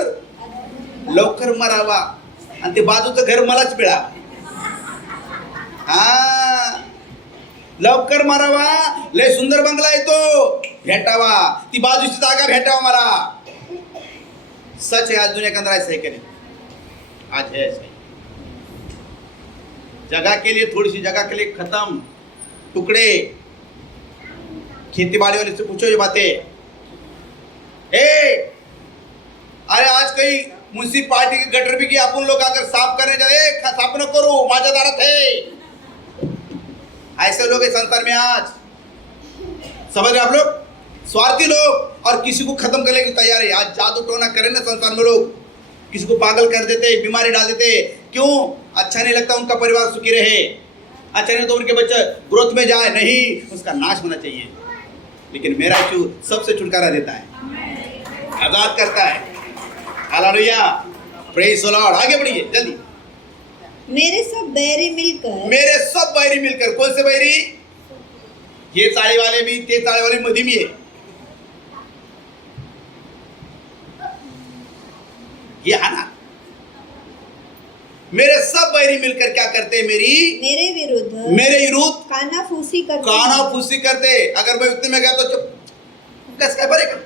लवकर मरावा आणि ते बाजूचं घर मलाच मिळावं. लवकर मारावा, लय सुंदर बंगला आहे तो, भेटावा, ती बाजूची जागा भेटावा मला. सच है, आज दुनिया के अंदर ऐसा है कि नहीं? आज है ऐसा ही. जगह के लिए, थोड़ी सी जगह के लिए खत्म टुकड़े. खेती बाड़ी वाले से पूछो ये बातें. अरे आज कहीं म्युनिसिपालिटी के गटर भी की अपन लोग अगर साफ करने जाए, साफ न करो, माझ्या दारात है. ऐसे लोग हैं संसार में आज. समझ रहे आप लोग? स्वार्थी लोग, और किसी को खत्म करने की तैयार है. आज जादू टोना करें ना संसार में लोग, किसी को पागल कर देते, बीमारी डाल देते. क्यों? अच्छा नहीं लगता उनका परिवार सुखी रहे, अच्छा नहीं तो उनके बच्चे ग्रोथ में जाए. नहीं, उसका नाश होना चाहिए. लेकिन मेरा यीशु सबसे छुटकारा देता है, आजाद करता है. Hallelujah, praise the Lord. आगे बढ़िए जल्दी. मेरे सब बैरी मिलकर. कौन से बैरी? ये चाळी वाले भी, ते चाळी वाले मध्ये मी आहे. ये है ना, मेरे सब बैरी मिलकर क्या करते? मेरे विरुद्ध कानाफूसी करते. अगर मैं उत्तर में गया तो चुप, कस काय बरे का?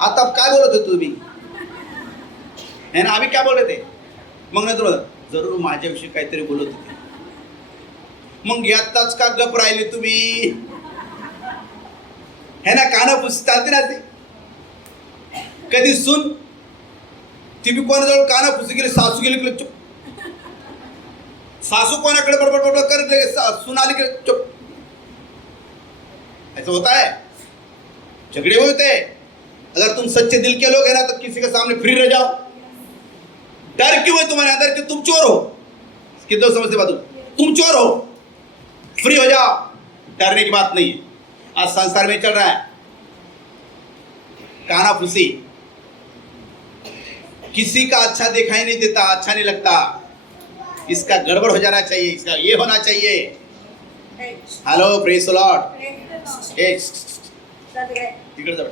आता काय बोलत होते तुम्ही, है ना? आम्ही काय बोलत होते? मग नंतर जरूर माझ्याविषयी काहीतरी बोलत होते. मग याताच का गप राहिले तुम्ही, है ना? कानाफूसी चालते ना ते. कधी सुन ती बी कोणाजवळ कानाफूसी गेली, सासू गेली की चुप. सासू कोणाकडे बडबड करत लगे, सुन आली की चुप. ऐसा होता है, झगड़े होते हैं. अगर तुम सच्चे दिल के लोग हैं ना, तो किसी के सामने फ्री रह जाओ. डर क्यों है तुम्हारे अंदर कि तुम चोर हो? कितना समझते बात? तुम चोर हो, फ्री हो जाओ. डरने की बात नहीं है. आज संसार में चल रहा है कानाफूसी. किसी का अच्छा दिखाई नहीं देता, अच्छा नहीं लगता. इसका गड़बड़ हो जाना चाहिए, इसका ये होना चाहिए. Hello, praise the Lord. तिकडे जा,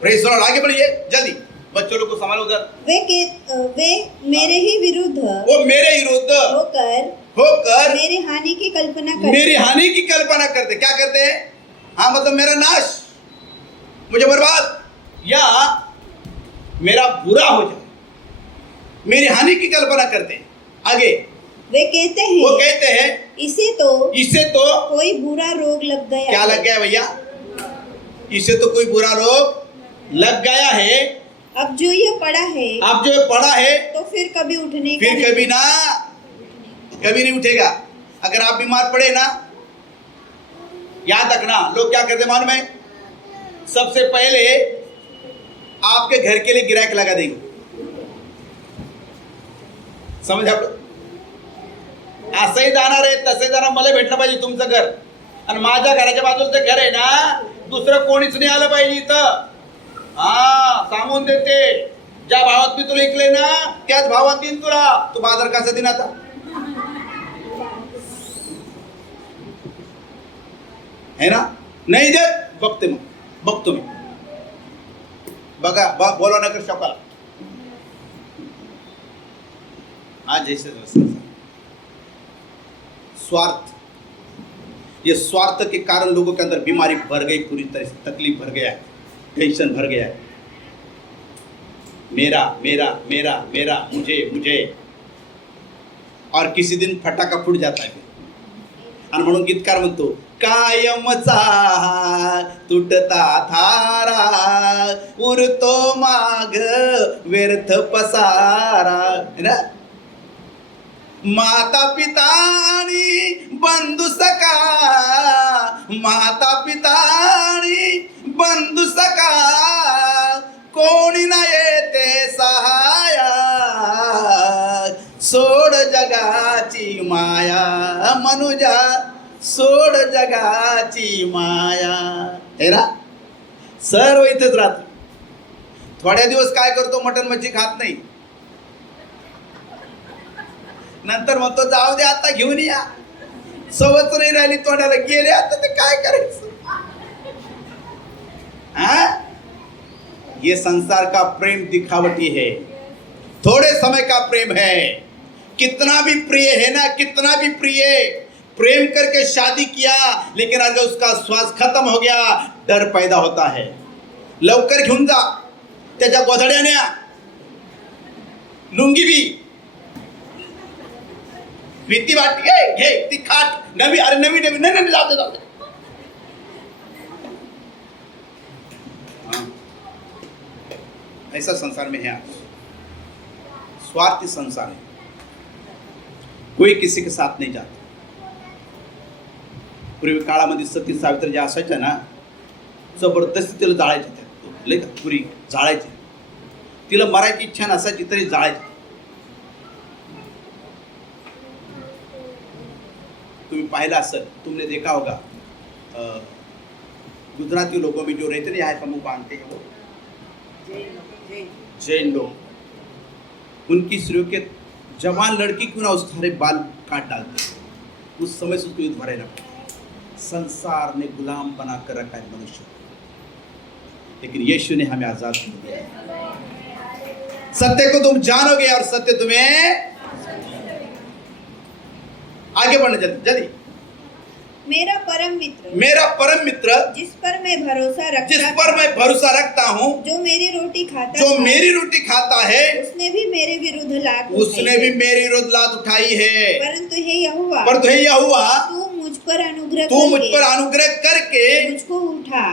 प्रेज द लॉर्ड. आगे बढ़िए जल्दी, बच्चों लोग को संभालो उधर. वे मेरे ही विरुद्ध, वो मेरे विरुद्ध होकर मेरी हानि की कल्पना करते. क्या करते हैं? हाँ, मतलब मेरा नाश, मुझे बर्बाद, या मेरा बुरा हो जाए, मेरी हानि की कल्पना करते हैं. आगे वो कहते हैं इसे तो कोई बुरा रोग लग गया. क्या लग गया भैया? इसे तो कोई बुरा रोग लग गया है. अब जो ये पड़ा है तो फिर कभी कभी नहीं उठेगा. अगर आप बीमार पड़े ना, याद रखना, लोग क्या करते मालूम है? सबसे पहले आपके घर के लिए गिराक लगा देंगे. समझ आप? असंही जाणार आहे, तसे जाणार. मला भेटलं पाहिजे तुमचं घर, आणि माझ्या घराच्या बाजूचं घर आहे ना, दुसरं कोणीच नाही आलं पाहिजे इथं. सांगून देते, ज्या भावात मी तुला ऐकले ना, त्याच भावात देईन तुला. तू बाजार कसा देईन आता? है ना? नाही देत, बघतो मी. बघा, बोला नगर शकाल. आज जैसे स्वार्थ, ये स्वार्थ के कारण लोगों के अंदर बीमारी भर गई, पूरी तरह से तकलीफ भर गया है, टेंशन भर गया है. मेरा मेरा मेरा मेरा, मुझे, और किसी दिन फटाका फूट जाता है. आणि म्हणून गीतकार म्हणतो, कायमचा तुटता थारा, उरतो माग व्यर्थ पसारा. है ना? माता पितानी बंधू सका, माता पितानी बंधू सका, कोणी ना येते सहाया, सोड जगाची माया मनुजा, सोड जगाची माया. है ना? सर्व इथंच राहत. थोड्या दिवस काय करतो, मटण मच्छी खात नाही, नंतर म्हणतो जाऊ दे आता घेऊन या, सवच नाही राहिली तोंडाला, गेले आता ते काय करायचं. ये संसार का प्रेम दिखावटी है, थोड़े समय का प्रेम है. कितना भी प्रिय है ना, कितना भी प्रिय, प्रेम करके शादी किया लेकिन अगर उसका श्वास खत्म हो गया, डर पैदा होता है. लवकर घेऊन जा, त्याच्या गोधड्याने लुंगी भी भीती वाटते, घे ती खाट नवी, अरे नवी नवी, नाही नाही जाऊ दे जाऊ दे. ऐसा संसार में है आज, स्वार्थी संसार है, कोई किसी के साथ नहीं जाता. पूर्वी काळामध्ये सती सावित्री ज्या असायच्या ना, जबरदस्ती तिला जाळायचे, लय का पुरी जाळायचे, तिला मरायची इच्छा नसायची तरी जाळायचे. तुम्ही पाहिला असेल, तुमने देखा होगा, गुजराती लोगों में जो रहते हैं समूह बांधते हैं वो जैन लोग, उनकी स्त्रियों के जवान लड़की क्यों ना उस सारे बाल काट डालते, उस समय से उसको युद्ध भरे ना. संसार ने गुलाम बना कर रखा है मनुष्य, लेकिन यीशु ने हमें आजाद कर दिया. सत्य को तुम जानोगे और सत्य तुम्हें, आगे बढ़ना जल्दी जल्दी. मेरा परम मित्र जिस पर मैं भरोसा रखता हूँ, जो मेरी रोटी खाता है, उसने भी मेरे विरुद्ध लात उठाई है. परंतु हे यहोवा, तू मुझ पर अनुग्रह करके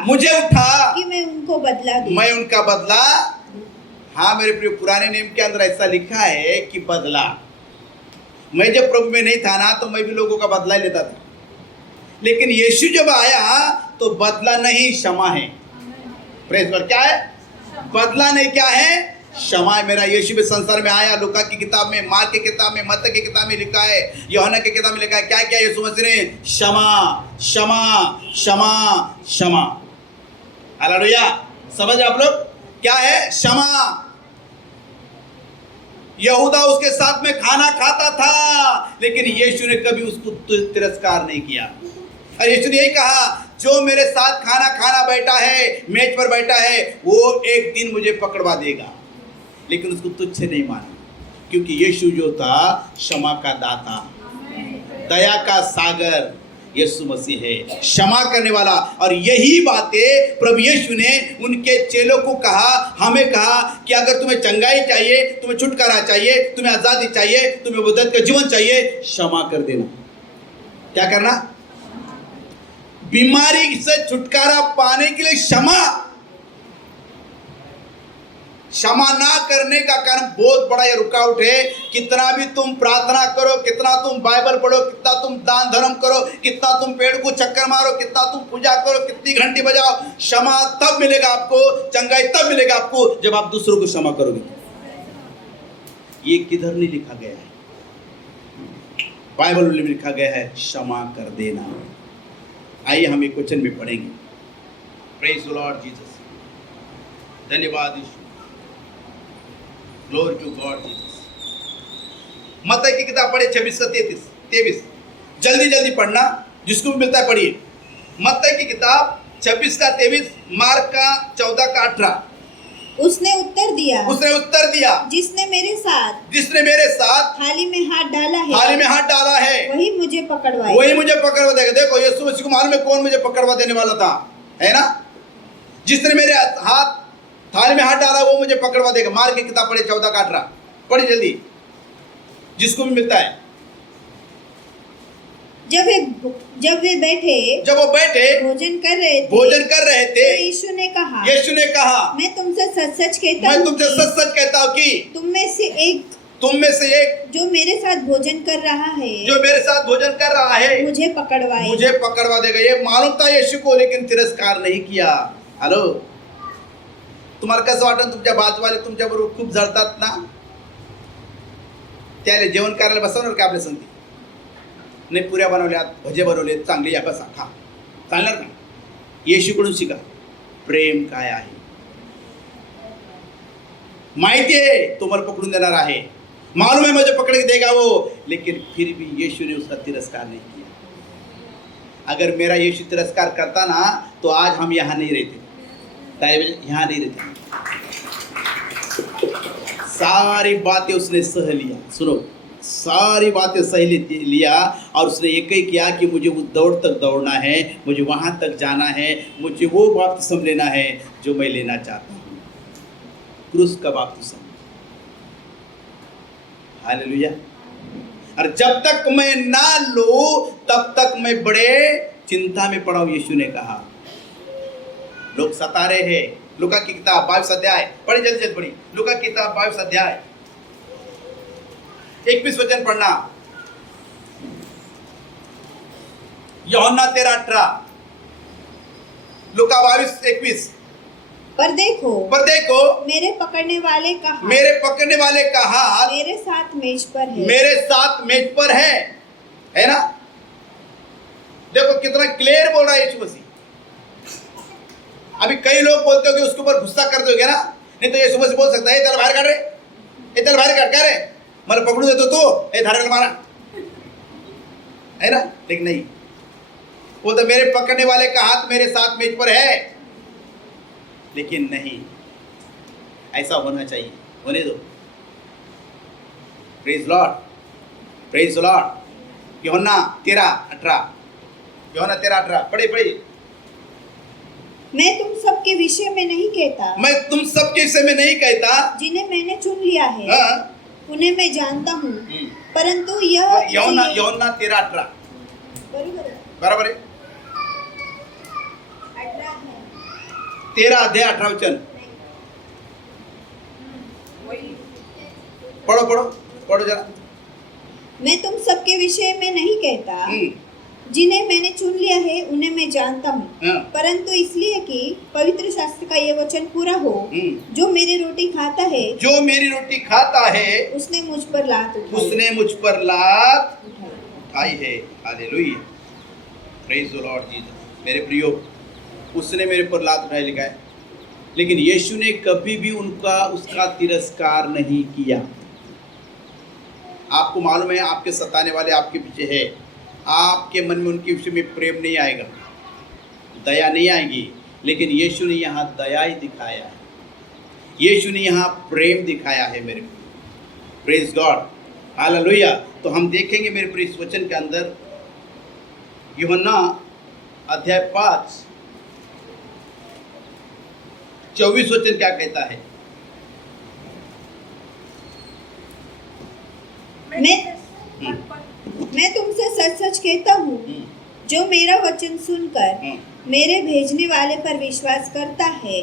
मुझे उठा कि मैं उनको बदला दूं. मैं उनका बदला. हाँ मेरे प्रिय, पुराने नियम के अंदर ऐसा लिखा है कि बदला. मैं जब प्रभु में नहीं था ना, तो मैं भी लोगों का बदला लेता था, लेकिन यीशु जब आया तो बदला नहीं, क्षमा है. Praise God. क्या है? बदला नहीं, क्या है? क्षमा है. मेरा यीशु भी संसार में आया. लूका की किताब में, मार्क की किताब में, मत्ती की किताब में लिखा है, यूहन्ना की किताब में लिखा है. क्या क्या यीशु मसीह ने? क्षमा क्षमा क्षमा क्षमा. हालेलुया. समझ आप लोग? क्या है? क्षमा. यहूदा उसके साथ में खाना खाता था, लेकिन यीशु ने कभी उसको तिरस्कार नहीं किया. और यीशु ने यही कहा, जो मेरे साथ खाना बैठा है, मेज पर बैठा है, वो एक दिन मुझे पकड़वा देगा. लेकिन उसको तुच्छ नहीं माना, क्योंकि यीशु जो था क्षमा का दाता, दया का सागर यीशु मसीह है, क्षमा करने वाला. और यही बातें प्रभु यीशु ने उनके चेलों को कहा, हमें कहा कि अगर तुम्हें चंगाई चाहिए, तुम्हें छुटकारा चाहिए, तुम्हें आजादी चाहिए, तुम्हें बुद्धत का जीवन चाहिए, क्षमा कर देना. क्या करना? बीमारी से छुटकारा पाने के लिए क्षमा ना करने का कारण बहुत बड़ा ये रुकावट है. कितना भी तुम प्रार्थना करो, कितना तुम बाइबल पढ़ो, कितना तुम दान धर्म करो, कितना तुम पेड़ को चक्कर मारो, कितना तुम पूजा करो, कितनी घंटी बजाओ, क्षमा तब मिलेगा आपको, चंगाई तब मिलेगा आपको जब आप दूसरों को क्षमा करोगे. ये किधर नहीं लिखा गया है? बाइबल में लिखा गया है क्षमा कर देना. आइए हम एक वचन में पढ़ेंगे. Praise the Lord Jesus. धन्यवाद Yeshu. Glory to God Jesus. Matti की किताब पढ़े 26 से 23. जल्दी जल्दी पढ़ना, जिसको भी मिलता है पढ़िए. मत्ती की किताब 26 का 23, मार्क का 14 का 18. उसने उत्तर दिया, जिसने मेरे साथ थाली में हाथ डाला है, वही मुझे पकड़वा देगा. देखो यीशु मसीह को मालूम है कौन मुझे पकड़वा देने वाला था, है ना? जिसने मेरे हाथ थाली में हाथ डाला वो मुझे पकड़वा देगा. मार्क की किताब पढ़े 14 का 18. पढ़िए जल्दी, जिसको भी मिलता है. जब वो बैठे भोजन कर रहे थे, तो यीशु ने कहा, मैं तुमसे सच-सच कहता हूँ कि तुम में से एक जो मेरे साथ भोजन कर रहा है, मुझे पकड़वा देगा. ये मालूम था यीशु को, लेकिन तिरस्कार नहीं किया. हॅलो, तुम्हाला कसं वाटतं? तुमच्या बाजूवाले तुमच्याबरोबर खूप जळतात ना, त्याला जेवण करायला बसवणार का आपल्या संगती? नाही, पुऱ्या बनवल्यात, भजे बनवले, चांगली, या बसा खा, चालणार का? येशूकडून शिका प्रेम काय आहे. माहिती आहे तो मला पकडून देणार आहे, मालूम है मुझे पकड़ के देगा वो, लेकिन फिर भी यीशु ने उसका तिरस्कार नहीं किया। अगर मेरा यीशु तिरस्कार करता ना तो आज हम यहाँ नहीं रहते, यहाँ नहीं रहते। सारी बातें उसने सह लिया, सुनो, सारी बातें सह लिया और उसने एक ही किया कि मुझे उस दौड़ तक दौड़ना है, मुझे वहाँ तक जाना है, मुझे वो बपतिस्मा लेना है जो मैं लेना चाहता हूँ, क्रूस का बपतिस्मा। हालेलुया। और जब तक मैं ना लूं तब तक मैं बड़े चिंता में पड़ा हूं, यीशु ने कहा। लोग सता रहे हैं। लूका की किताब 22 अध्याय, पढ़ी जल्दी जल्दी पढ़ी, लूका की किताब 22 अध्याय 21 वचन पढ़ना। यूहन्ना 13:18, लूका 22:21। पर देखो मेरे पकड़ने वाले का हाथ मेरे साथ मेज पर है, मेरे साथ मेज पर है ना। देखो कितना क्लियर बोल रहा है यीशु मसीह। अभी कई लोग बोलते हो कि उसके ऊपर गुस्सा कर दोगे ना, नहीं तो यीशु मसीह बोल सकता है चल बाहर काट रे, चल बाहर काट क्या रे, मतलब पकड़ू दे तो धारे मारा, है ना। लेकिन नहीं, वो तो मेरे पकड़ने वाले का हाथ मेरे साथ मेज पर है। लेकिन नहीं, ऐसा होना चाहिए, होने दो। Praise Lord, praise Lord. यूहन्ना 13:18, यूहन्ना 13:18 पढ़िए पढ़िए। मैं तुम सबके विषय में नहीं कहता, मैं तुम सबके विषय में नहीं कहता, जिन्हें मैंने चुन लिया है उन्हें मैं जानता हूँ, परंतु यह यूहन्ना 13:18 बराबर है। 13 अध्याय 18 वचन पढ़ो पढ़ो पढ़ो जरा। मैं तुम सबके विषय में नहीं कहता, जिन्हें मैंने चुन लिया है उन्हें मैं जानता हूँ, परंतु इसलिए कि पवित्र शास्त्र का ये वचन पूरा हो, जो मेरी रोटी खाता है उसने मुझ पर लात उठाई है। Hallelujah, praise the Lord Jesus. मेरे प्रियो, उसने मेरे पर लात उठाई लिखा है, लेकिन यीशु ने कभी भी उसका तिरस्कार नहीं किया। आपको मालूम है आपके सताने वाले आपके पीछे है, आपके मन में उनके विषय में प्रेम नहीं आएगा, दया नहीं आएगी, लेकिन यीशु ने यहाँ दया ही दिखाया है, यीशु ने यहाँ प्रेम दिखाया है मेरे को। Praise God, hallelujah. तो हम देखेंगे मेरे प्रिय इस वचन के अंदर यूहन्ना अध्याय 5 24 वचन क्या कहता है। मैं तुमसे सच सच कहता हूँ, जो मेरा वचन सुनकर मेरे भेजने वाले पर विश्वास करता है,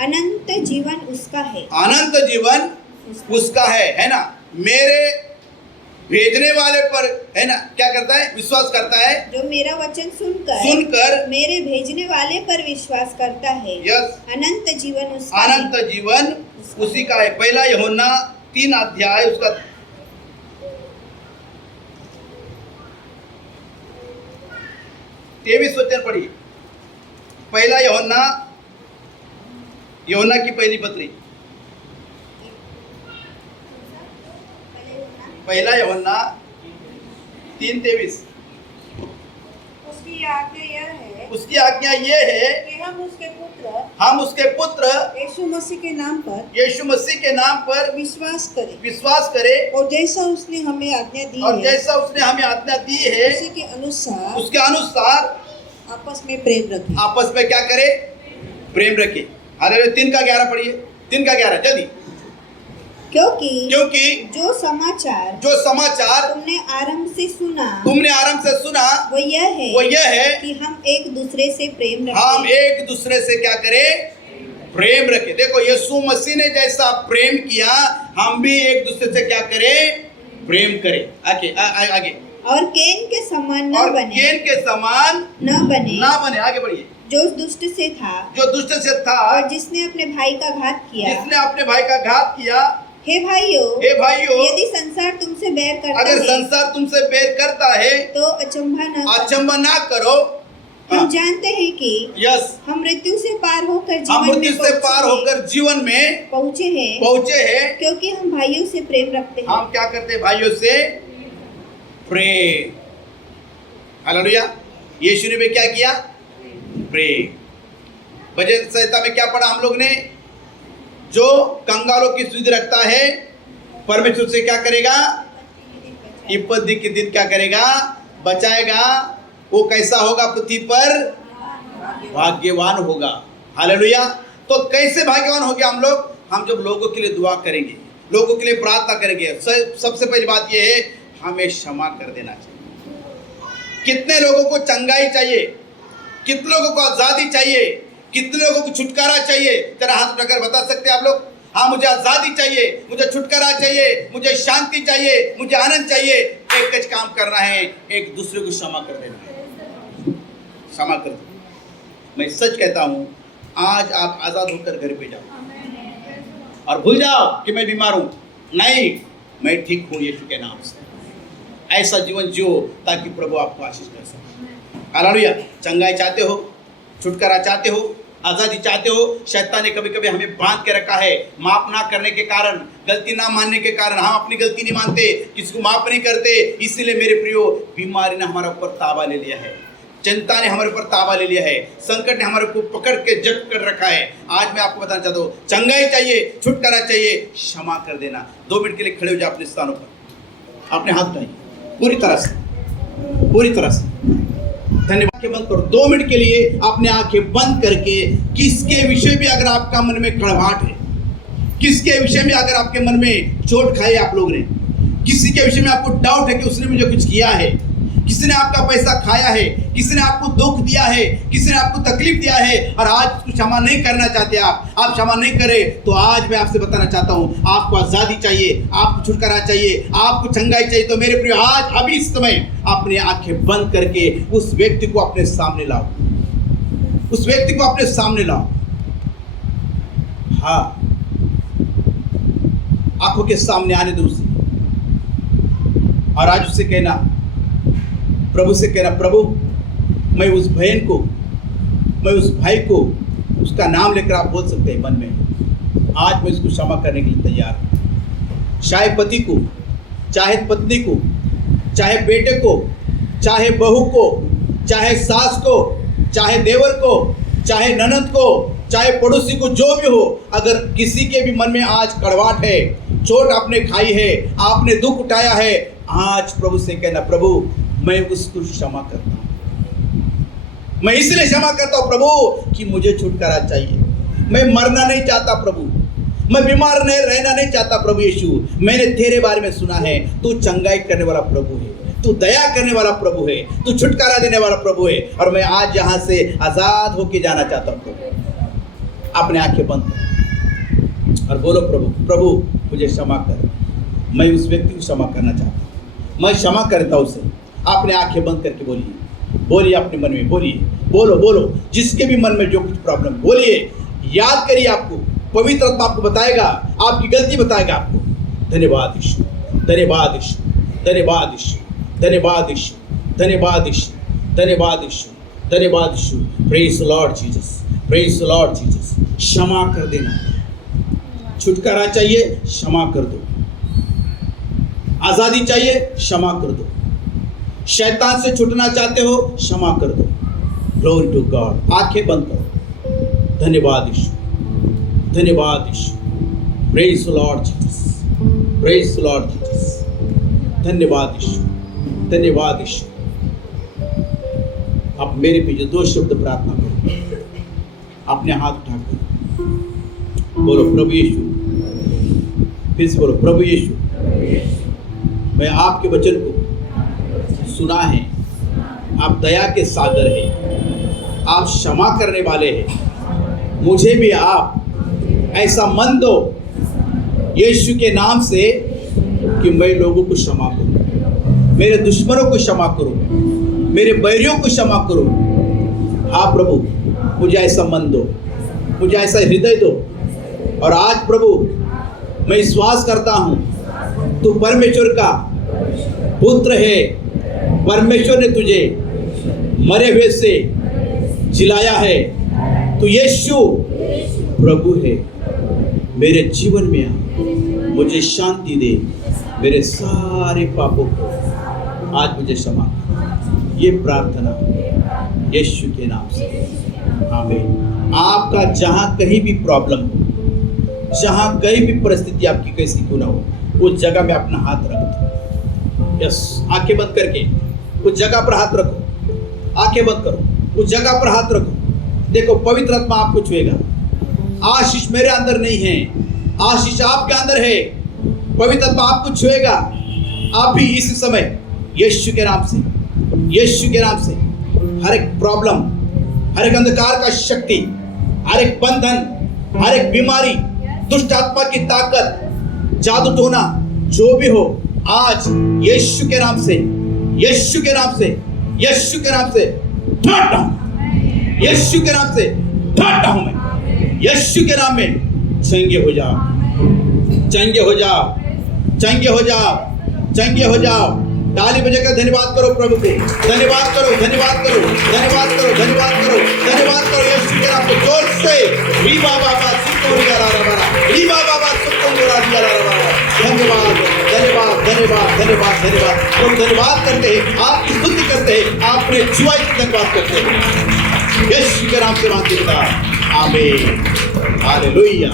अनंत जीवन उसका है। अनंत जीवन उसका है ना। मेरे भेजने वाले पर, है ना, क्या करता है, विश्वास करता है। जो मेरा वचन सुनकर मेरे भेजने वाले पर विश्वास करता है, अनंत जीवन उसका है। अनंत जीवन उसी का है। पहला यूहन्ना 3 अध्याय उसका 23 वचन पढ़िए। पहला यूहन्ना की पहली पत्री, पहला यूहन्ना 3:23। उसकी आज्ञा यह है कि हम उसके पुत्र यीशु मसीह के नाम पर विश्वास करें और जैसा उसने हमें आज्ञा दी है उसके अनुसार आपस में प्रेम रखें। आपस में क्या करे, प्रेम रखे। हालेलुया। 3 का 11 पढ़िए, 3 का 11 जल्दी। क्योंकि जो समाचार तुमने आरंभ से सुना वो यह है कि हम एक दूसरे से प्रेम रखें। हम एक दूसरे से क्या करें, प्रेम रखें। देखो यीशु मसीह ने जैसा प्रेम किया, हम भी एक दूसरे से क्या करें, प्रेम करें। आगे और केन के समान न बने। आगे बढ़िए। जो दुष्ट से था और जिसने अपने भाई का घात किया। हे भाइयों, यदि संसार तुमसे बैर करता है तो अचंभा ना करो, हम जानते हैं कि यस हम मृत्यु से पार होकर हम जीवन मृत्यु में से पार होकर जीवन में पहुँचे हैं क्योंकि हम भाइयों से प्रेम रखते हैं। हम क्या करते हैं? भाइयों से प्रेम। हालेलुया। यीशु ने भी क्या किया? प्रेम। भजन संहिता में क्या पढ़ा हम लोग ने? जो कंगालों की सुधि रखता है परमेश्वर से क्या करेगा? विपत्ति के दिन क्या करेगा? बचाएगा। वो कैसा होगा? पृथ्वी पर भाग्यवान होगा। हालेलुया। तो कैसे भाग्यवान हो गया हम लोग? हम जब लोगों के लिए दुआ करेंगे, लोगों के लिए प्रार्थना करेंगे। सबसे पहली बात यह है, हमें क्षमा कर देना चाहिए। कितने लोगों को चंगाई चाहिए? कितने लोगों को आजादी चाहिए? कितने लोगों को छुटकारा चाहिए? जरा हाथ उठाकर बता सकते हैं आप लोग? हाँ, मुझे आजादी चाहिए, मुझे छुटकारा चाहिए, मुझे शांति चाहिए, मुझे आनंद चाहिए। एक ही काम करना है, एक दूसरे को क्षमा कर देना है। क्षमा कर दो। मैं सच कहता हूं, आज आप आजाद होकर घर पे जाओ और भूल जाओ कि मैं बीमार हूं। नहीं, मैं ठीक हूं यीशु के नाम से। ऐसा जीवन जियो ताकि प्रभु आपको आशीष कर सके। हालेलुया। चंगाई चाहते हो, छुटकारा चाहते हो, आजादी चाहते हो? शैतान ने कभी कभी हमें बांध के रखा है। माफ ना करने के कारण, गलती ना मानने के कारण, हम अपनी गलती नहीं मानते, किसी को माफ नहीं करते। इसीलिए मेरे प्रियो, बीमारी ने हमारे ऊपर ताबा ले लिया है, चिंता ने हमारे ऊपर ताबा ले लिया है, संकट ने हमारे को पकड़ के जकड़ कर रखा है। आज मैं आपको बताना चाहता हूँ, चंगाई चाहिए, छुटकारा चाहिए, क्षमा कर देना। 2 मिनट के लिए खड़े हो जाओ अपने स्थानों पर, अपने हाथ उठाइए पूरी तरह से, पूरी तरह से। धन्यवाद। आंखें बंद करो 2 मिनट के लिए, अपने आंखें बंद करके। किसके विषय में अगर आपका मन में कड़वाहट है, किसके विषय में अगर आपके मन में चोट खाई आप लोग ने, किसी के विषय में आपको डाउट है कि उसने मुझे कुछ किया है, किसी ने आपका पैसा खाया है, किसी ने आपको दुख दिया है, किसी ने आपको तकलीफ दिया है और आज क्षमा नहीं करना चाहते, आप क्षमा नहीं करें, तो आज मैं आपसे बताना चाहता हूं, आपको आजादी चाहिए, आपको छुटकारा चाहिए, आपको चंगाई चाहिए। तो मेरे प्रिय, आज अभी इस समय अपनी आंखें बंद करके उस व्यक्ति को अपने सामने लाओ, उस व्यक्ति को अपने सामने लाओ। हाँ, आंखों के सामने आने दो उसे और आज उससे कहना, प्रभु से कहना, प्रभु मैं उस बहन को, मैं उस भाई को, उसका नाम लेकर आप बोल सकते हैं मन में, आज मैं इसको क्षमा करने के लिए तैयार हूँ। चाहे पति को, चाहे पत्नी को, चाहे बेटे को, चाहे बहू को, चाहे सास को, चाहे देवर को, चाहे ननद को, चाहे पड़ोसी को, जो भी हो, अगर किसी के भी मन में आज कड़वाहट है, चोट आपने खाई है, आपने दुख उठाया है, आज प्रभु से कहना, प्रभु मैं उसको क्षमा करता हूं। मैं इसलिए क्षमा करता हूं प्रभु कि मुझे छुटकारा चाहिए। मैं मरना नहीं चाहता प्रभु, मैं बीमार नहीं रहना नहीं चाहता प्रभु यीशु। मैंने तेरे बारे में सुना है, तू चंगाई करने वाला प्रभु है, तू दया करने वाला प्रभु है, तू छुटकारा देने वाला प्रभु है, और मैं आज यहाँ से आजाद होके जाना चाहता हूँ प्रभु। अपने आंखें बंद कर और बोलो, प्रभु प्रभु मुझे क्षमा कर, मैं उस व्यक्ति को क्षमा करना चाहता हूँ, मैं क्षमा करता हूँ उसे। आपने आंखें बंद करके बोलिए, बोलिए अपने मन में, बोलिए, बोलो बोलो, जिसके भी मन में जो कुछ प्रॉब्लम, बोलिए, याद करिए, आपको पवित्र आत्मा आपको बताएगा, आपकी गलती बताएगा आपको। धन्यवाद यीशु, धन्यवाद यीशु, धन्यवाद यीशु, धन्यवाद यीशु, धन्यवाद यीशु, धन्यवाद यीशु, धन्यवाद Yeshu. Praise Lord Jesus, praise Lord Jesus. क्षमा कर देना, छुटकारा चाहिए, क्षमा कर दो, आजादी चाहिए, क्षमा कर दो, शैतान से छूटना चाहते हो, क्षमा कर दो। Glory to God. आंखें बंद करो। धन्यवाद यीशु, धन्यवाद Yeshu. Praise Lord Jesus, praise Lord Jesus. धन्यवाद यीशु, धन्यवाद यीशु। अब मेरे पीछे 2 शब्द प्रार्थना करो, अपने हाथ उठाकर बोलो, प्रभु यीशु। फिर से बोलो, प्रभु यीशु, मैं आपके वचन को सुना है, आप दया के सागर हैं, आप क्षमा करने वाले हैं। मुझे भी आप ऐसा मन दो यीशु के नाम से कि मैं लोगों को क्षमा करूं, मेरे दुश्मनों को क्षमा करूं, मेरे बैरियों को क्षमा करूं। हाँ प्रभु, मुझे ऐसा मन दो, मुझे ऐसा हृदय दो। और आज प्रभु मैं विश्वास करता हूं, तू परमेश्वर का पुत्र है। परमेश्वर ने तुझे मरे हुए से जिलाया है। तो यीशु प्रभु है, मेरे जीवन में आ, मुझे शांति दे, मेरे सारे पापों को आज मुझे क्षमा कर। ये प्रार्थना यीशु के नाम से, आमीन। आपका जहां कहीं भी प्रॉब्लम हो, जहां कहीं भी परिस्थिति आपकी कैसी क्यों ना हो, उस जगह में अपना हाथ रख दो। यस, आंखें बंद करके उस जगह पर हाथ रखो, आंखें बंद करो, उस जगह पर हाथ रखो। देखो, पवित्र आत्मा आपको छुएगा। आशीष मेरे अंदर नहीं है, आशीष आपके अंदर है। पवित्र आत्मा आपको छुएगा। आप भी इस समय यीशु के नाम से, यीशु के नाम से हर एक प्रॉब्लम, हर एक अंधकार का शक्ति, हर एक बंधन, हर एक बीमारी, दुष्ट आत्मा की ताकत, जादू टोना जो भी हो, आज यीशु के नाम से, यीशु के नाम से, यीशु के नाम से ढाटा हूं, यीशु के नाम से ढाटा हूं मैं। यीशु के नाम में चंगे हो जाओ, चंगे हो जाओ, चंगे हो जाओ, चंगे हो जाओ। ताली बजाकर धन्यवाद करो प्रभु को, धन्यवाद करो, धन्यवाद करो, धन्यवाद करो, धन्यवाद करो, धन्यवाद करो। यीशु के नाम को जोर से री बाबा सुकोरिया रा रा रा, री बाबा सुकोरिया रा रा रा। धन्यवाद, धन्यवाद, धन्यवाद, धन्यवाद, धन्यवाद। हम धन्यवाद करते हैं, आपकी स्तुति करते हैं, आपने जीवाई की धन्यवाद करते हैं। यीशु के नाम से मांगते हैं, आमीन, हालेलुया।